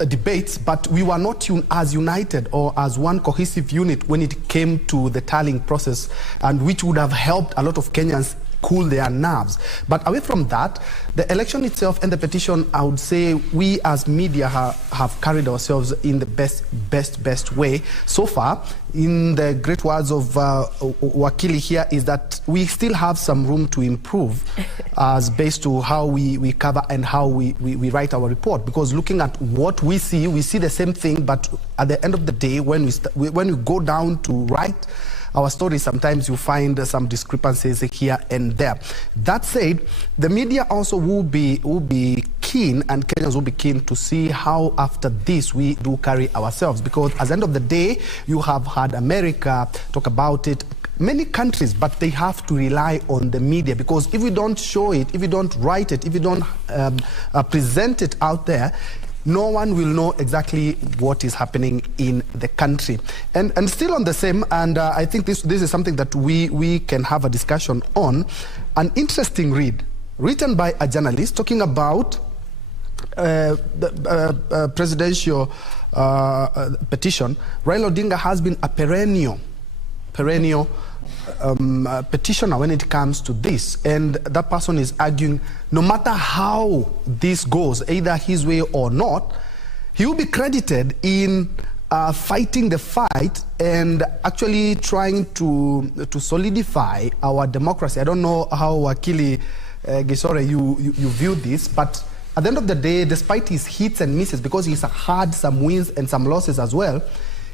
debates, but we were not as united or as one cohesive unit when it came to the tallying process, and which would have helped a lot of Kenyans cool their nerves. But away from that, the election itself and the petition, I would say we as media have carried ourselves in the best way so far. In the great words of Wakili here, is that we still have some room to improve as based to how we cover and how we write our report. Because looking at what we see the same thing, but at the end of the day, when we go down to write our story, sometimes you find some discrepancies here and there. That said, the media also will be keen, and Kenyans will be keen to see how after this we do carry ourselves. Because at the end of the day, you have had America talk about it, many countries, but they have to rely on the media, because if you don't show it, if you don't write it, if you don't present it out there, no one will know exactly what is happening in the country. And still on the same, and I think this is something that we can have a discussion on, an interesting read written by a journalist talking about the presidential petition. Raila Odinga has been a perennial petitioner when it comes to this, and that person is arguing no matter how this goes, either his way or not, he will be credited in fighting the fight and actually trying to solidify our democracy. I don't know how Wakili Gisore you view this, but at the end of the day, despite his hits and misses, because he's had some wins and some losses as well,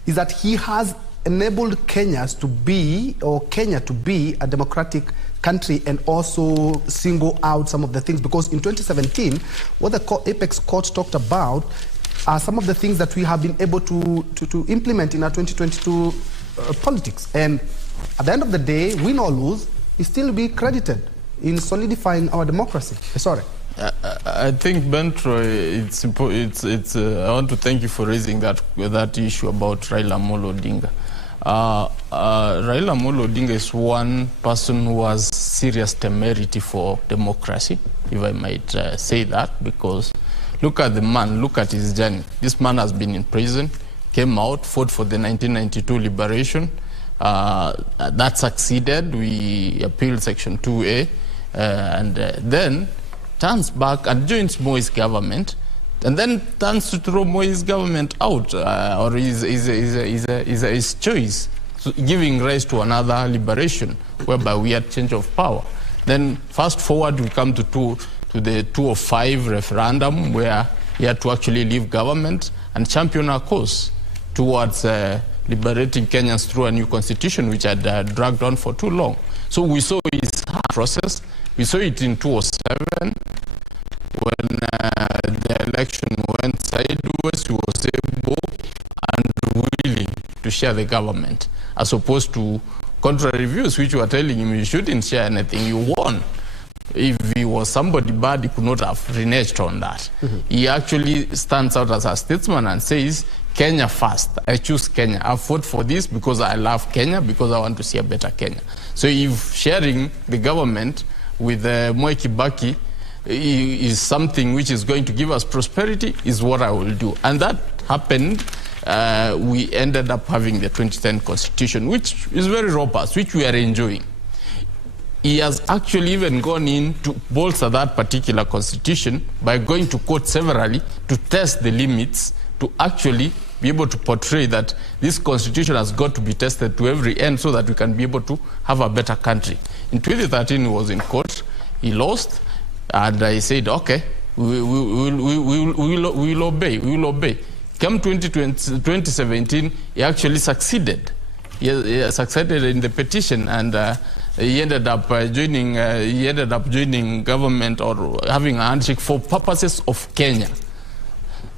is that he has enabled Kenya to be a democratic country, and also single out some of the things. Because in 2017, what the Apex Court talked about are some of the things that we have been able to implement in our 2022 politics. And at the end of the day, win or lose, it still be credited in solidifying our democracy. Sorry. I think, Ben Troy, it's I want to thank you for raising that issue about Raila Amolo Odinga. Raila Amolo Odinga is one person who has serious temerity for democracy, if I might say that, because look at the man, look at his journey. This man has been in prison, came out, fought for the 1992 liberation, That succeeded. We appealed Section 2A and then turns back and joins Moi's government, and then turns to throw Moi's government out, or his choice, giving rise to another liberation, whereby we had change of power. Then fast forward, we come to the 205 referendum, where he had to actually leave government and champion our cause towards liberating Kenyans through a new constitution, which had dragged on for too long. So we saw his process. We saw it in 2007 when the election went sideways. He was able and willing to share the government, as opposed to contrary views, which were telling him you shouldn't share anything. You won. If he was somebody bad, he could not have reneged on that. He actually stands out as a statesman and says, Kenya first. I choose Kenya. I fought for this because I love Kenya, because I want to see a better Kenya. So if sharing the government with Moi Kibaki is something which is going to give us prosperity, is what I will do. And that happened. We ended up having the 2010 constitution, which is very robust, which we are enjoying. He has actually even gone in to bolster that particular constitution by going to court severally to test the limits, to actually be able to portray that this constitution has got to be tested to every end so that we can be able to have a better country. In 2013, he was in court. He lost, and I said, okay, we will obey. We will obey. Come 2017, he actually succeeded. He succeeded in the petition, and he ended up joining government, or having a handshake for purposes of Kenya.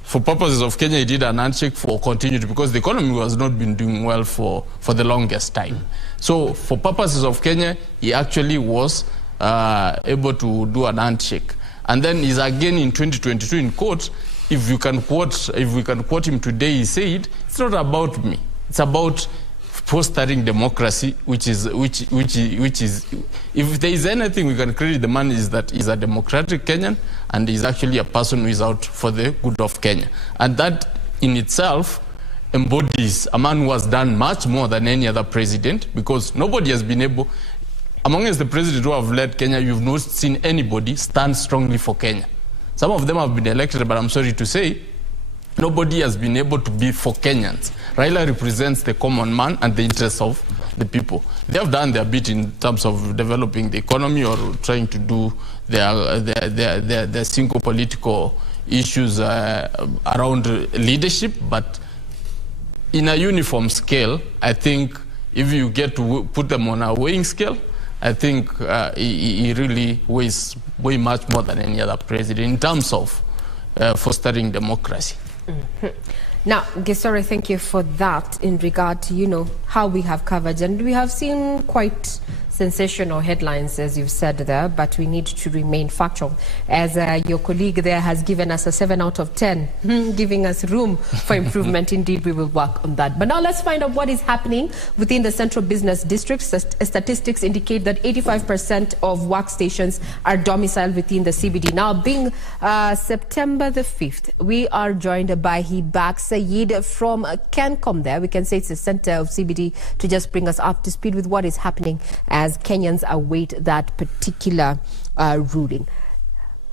For purposes of Kenya, he did an handshake for continuity, because the economy has not been doing well for the longest time. So for purposes of Kenya, he actually was able to do an handshake. And then he's again in 2022 in court. If we can quote him today, he said, it's not about me. It's about fostering democracy, which is if there is anything we can credit the man, is that he's a democratic Kenyan, and he's actually a person who is out for the good of Kenya. And that in itself embodies a man who has done much more than any other president, because nobody has been able, amongst the presidents who have led Kenya, you've not seen anybody stand strongly for Kenya. Some of them have been elected, but I'm sorry to say, nobody has been able to be for Kenyans. Raila represents the common man and the interests of the people. They have done their bit in terms of developing the economy, or trying to do their single political issues around leadership, but in a uniform scale, I think if you get to put them on a weighing scale, I think he really weighs way much more than any other president in terms of fostering democracy. Now, Gesore, thank you for that in regard to, how we have covered. And we have seen quite sensational headlines, as you've said there, but we need to remain factual. As your colleague there has given us a 7 out of 10, giving us room for improvement. Indeed, we will work on that. But now let's find out what is happening within the Central Business District. Statistics indicate that 85% of workstations are domiciled within the CBD. Now, being September the 5th, we are joined by Hibak Sayed from Kencom there. We can say it's the center of CBD, to just bring us up to speed with what is happening as Kenyans await that particular ruling.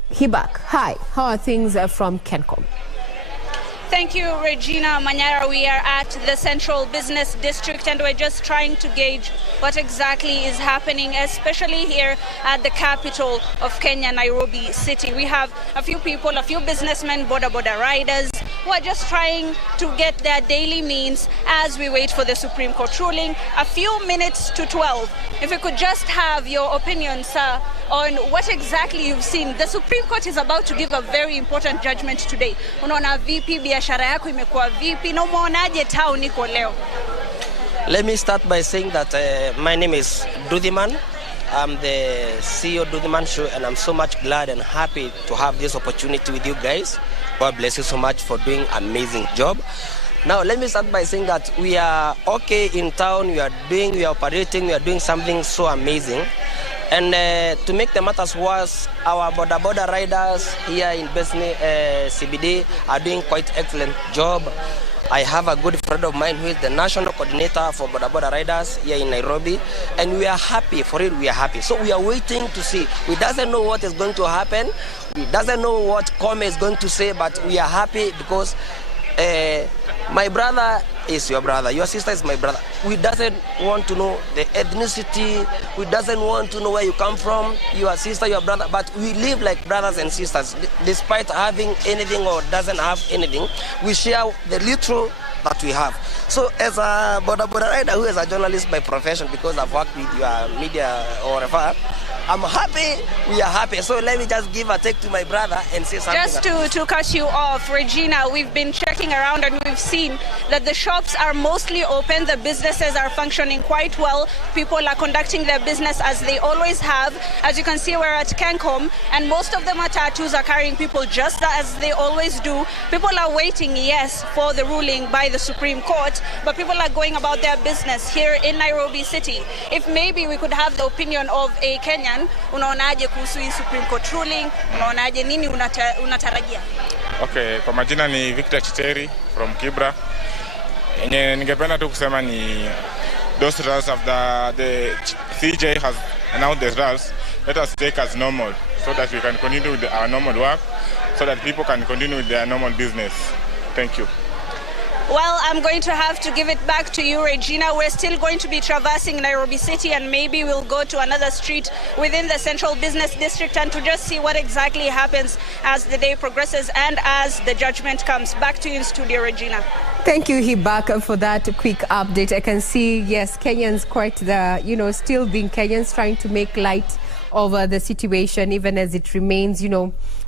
Hibak, hi. How are things from Kencom? Thank you, Regina Manyara. We are at the Central Business District, and we're just trying to gauge what exactly is happening, especially here at the capital of Kenya, Nairobi City. We have a few people, a few businessmen, boda riders, who are just trying to get their daily means as we wait for the Supreme Court ruling. A few minutes to 12. If we could just have your opinion, sir, on what exactly you've seen. The Supreme Court is about to give a very important judgment today. Unaona vipi biashara yako imekuwa vipi na umeonaje town iko leo? Let me start by saying that my name is Dudhiman. I'm the CEO of Dudhiman Show, and I'm so much glad and happy to have this opportunity with you guys. God bless you so much for doing an amazing job. Now, let me start by saying that we are okay in town, we are operating, we are doing something so amazing. And to make the matters worse, our border riders here in Besni CBD are doing quite excellent job. I have a good friend of mine who is the national coordinator for Boda Boda Riders here in Nairobi, and we are happy, for it we are happy. So we are waiting to see. We doesn't know what is going to happen. We doesn't know what Kome is going to say, but we are happy because my brother is your brother, your sister is my brother. We doesn't want to know the ethnicity, we doesn't want to know where you come from, your sister, your brother, but we live like brothers and sisters. Despite having anything or doesn't have anything, we share the little that we have. So as a Boda Boda rider, who is a journalist by profession, because I've worked with your media or whatever, I'm happy, we are happy. So let me just give a take to my brother and say something. Just to cut you off, Regina, we've been checking around and we've seen that the shops are mostly open, the businesses are functioning quite well, people are conducting their business as they always have. As you can see, we're at Kencom, and most of the matatus are carrying people just as they always do. People are waiting, yes, for the ruling by the Supreme Court, but people are going about their business here in Nairobi City. If maybe we could have the opinion of a Kenyan, unaonaje kuhusu hii Supreme Court ruling? Unaonaje, nini unatarajia? Okay, kwa majina ni Victor Chiteri from Kibra. Ningependa tu kusema ni those results of the CJ has announced the results. Let us take as normal so that we can continue with our normal work, so that people can continue with their normal business. Thank you. Well, I'm going to have to give it back to you, Regina. We're still going to be traversing Nairobi City, and maybe we'll go to another street within the Central Business District and to just see what exactly happens as the day progresses and as the judgment comes. Back to you in studio, Regina. Thank you, Hibaka, for that quick update. I can see, yes, Kenyans quite the, still being Kenyans, trying to make light of the situation, even as it remains,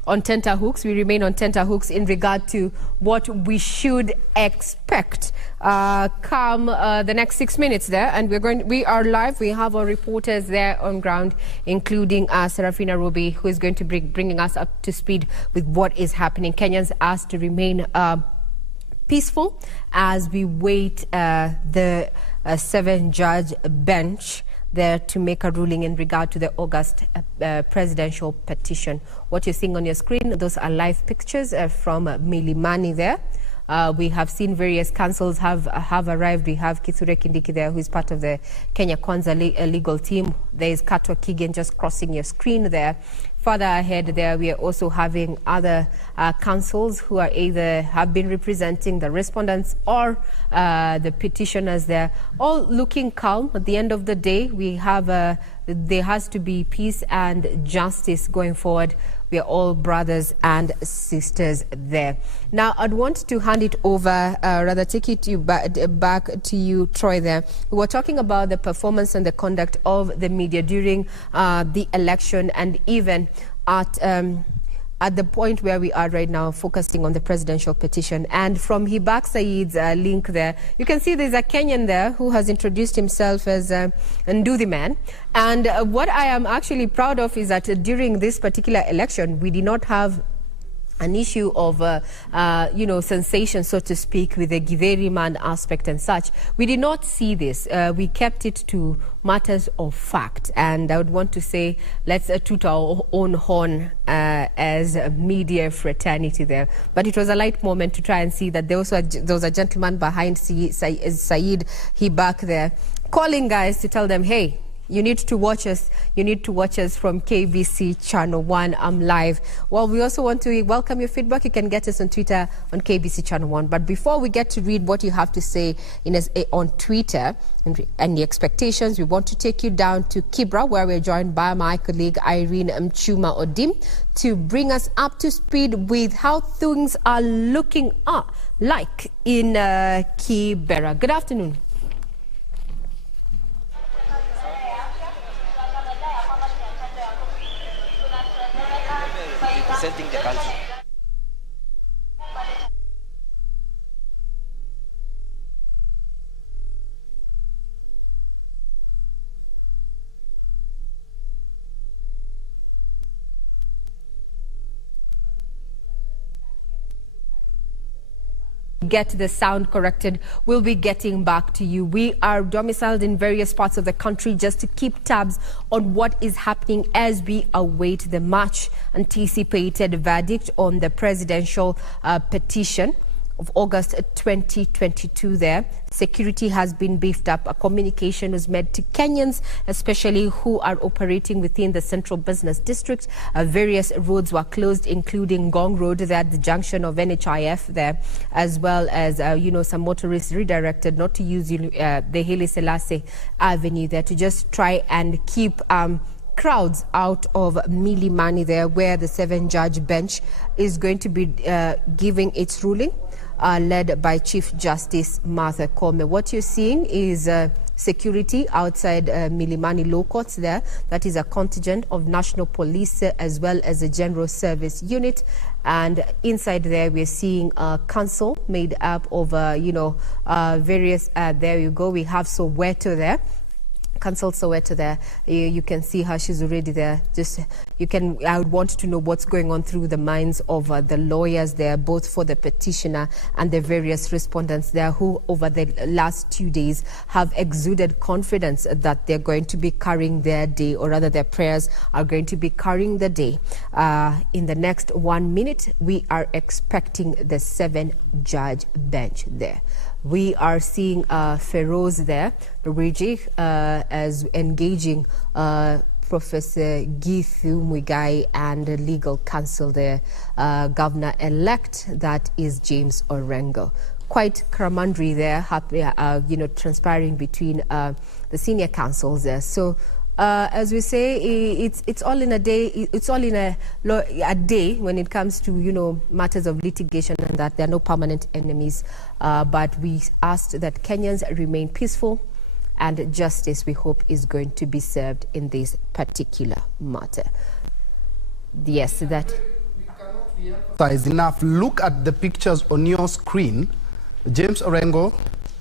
on tenterhooks. We remain on tenterhooks in regard to what we should expect come the next 6 minutes there. And we are live. We have our reporters there on ground, including Serafina Ruby, who is going to be bringing us up to speed with what is happening. Kenyans asked to remain peaceful as we wait the 7-judge bench there to make a ruling in regard to the August presidential petition. What you're seeing on your screen, those are live pictures from Milimani there. We have seen various councils have arrived. We have Kithure Kindiki there, who is part of the Kenya Kwanza legal team. There is Katwa Kigen just crossing your screen there. Further ahead there, we are also having other councils who are either have been representing the respondents or the petitioners there, all looking calm. At the end of the day, we have there has to be peace and justice going forward. We are all brothers and sisters there. Now, I'd want to hand it over, rather take it to you back to you, Troy, there. We were talking about the performance and the conduct of the media during the election, and even at the point where we are right now, focusing on the presidential petition. And from Hibak Said's link there, you can see there's a Kenyan there who has introduced himself as Nduthi Man. And what I am actually proud of is that during this particular election, we did not have an issue of, sensation, so to speak, with the Githeri man aspect and such. We did not see this. We kept it to matters of fact. And I would want to say, let's toot our own horn as a media fraternity there. But it was a light moment to try and see that there was a gentleman behind Said Hibak there, calling guys to tell them, hey, you need to watch us. You need to watch us from KBC Channel 1. I'm live. Well, we also want to welcome your feedback. You can get us on Twitter on KBC Channel 1. But before we get to read what you have to say on Twitter and the expectations, we want to take you down to Kibra, where we're joined by my colleague Irene Mchuma Odim to bring us up to speed with how things are looking like in Kibera. Good afternoon. Representing the country. Get the sound corrected. We'll be getting back to you. We are domiciled in various parts of the country just to keep tabs on what is happening as we await the much anticipated verdict on the presidential petition. of August 2022 there. Security has been beefed up. A communication was made to Kenyans, especially who are operating within the Central Business District. Various roads were closed, including Gong Road there at the junction of NHIF there, as well as, some motorists redirected not to use the Haile Selassie Avenue there to just try and keep crowds out of Milimani there, where the 7-judge bench is going to be giving its ruling, led by Chief Justice Martha Koome. What you're seeing is security outside Milimani Law Courts there. That is a contingent of National Police as well as a General Service Unit. And inside there, we're seeing a council made up of, various, there you go, we have Soweto there. Council Soweto there. You can see how she's already there. I would want to know what's going on through the minds of the lawyers there, both for the petitioner and the various respondents there, who over the last 2 days have exuded confidence that they're going to be carrying their day, or rather their prayers are going to be carrying the day. In the next 1 minute, we are expecting the 7-judge bench there. We are seeing Feroz there, Luigi, as engaging Professor Githu Muigai and the legal counsel there, Governor-elect, that is James Orengo. Quite camaraderie there, transpiring between the senior counsels there. So, as we say, it's all in a day. It's all in a day when it comes to matters of litigation, and that there are no permanent enemies. But we asked that Kenyans remain peaceful, and justice, we hope, is going to be served in this particular matter. Yes, that is enough. Look at the pictures on your screen. James Orengo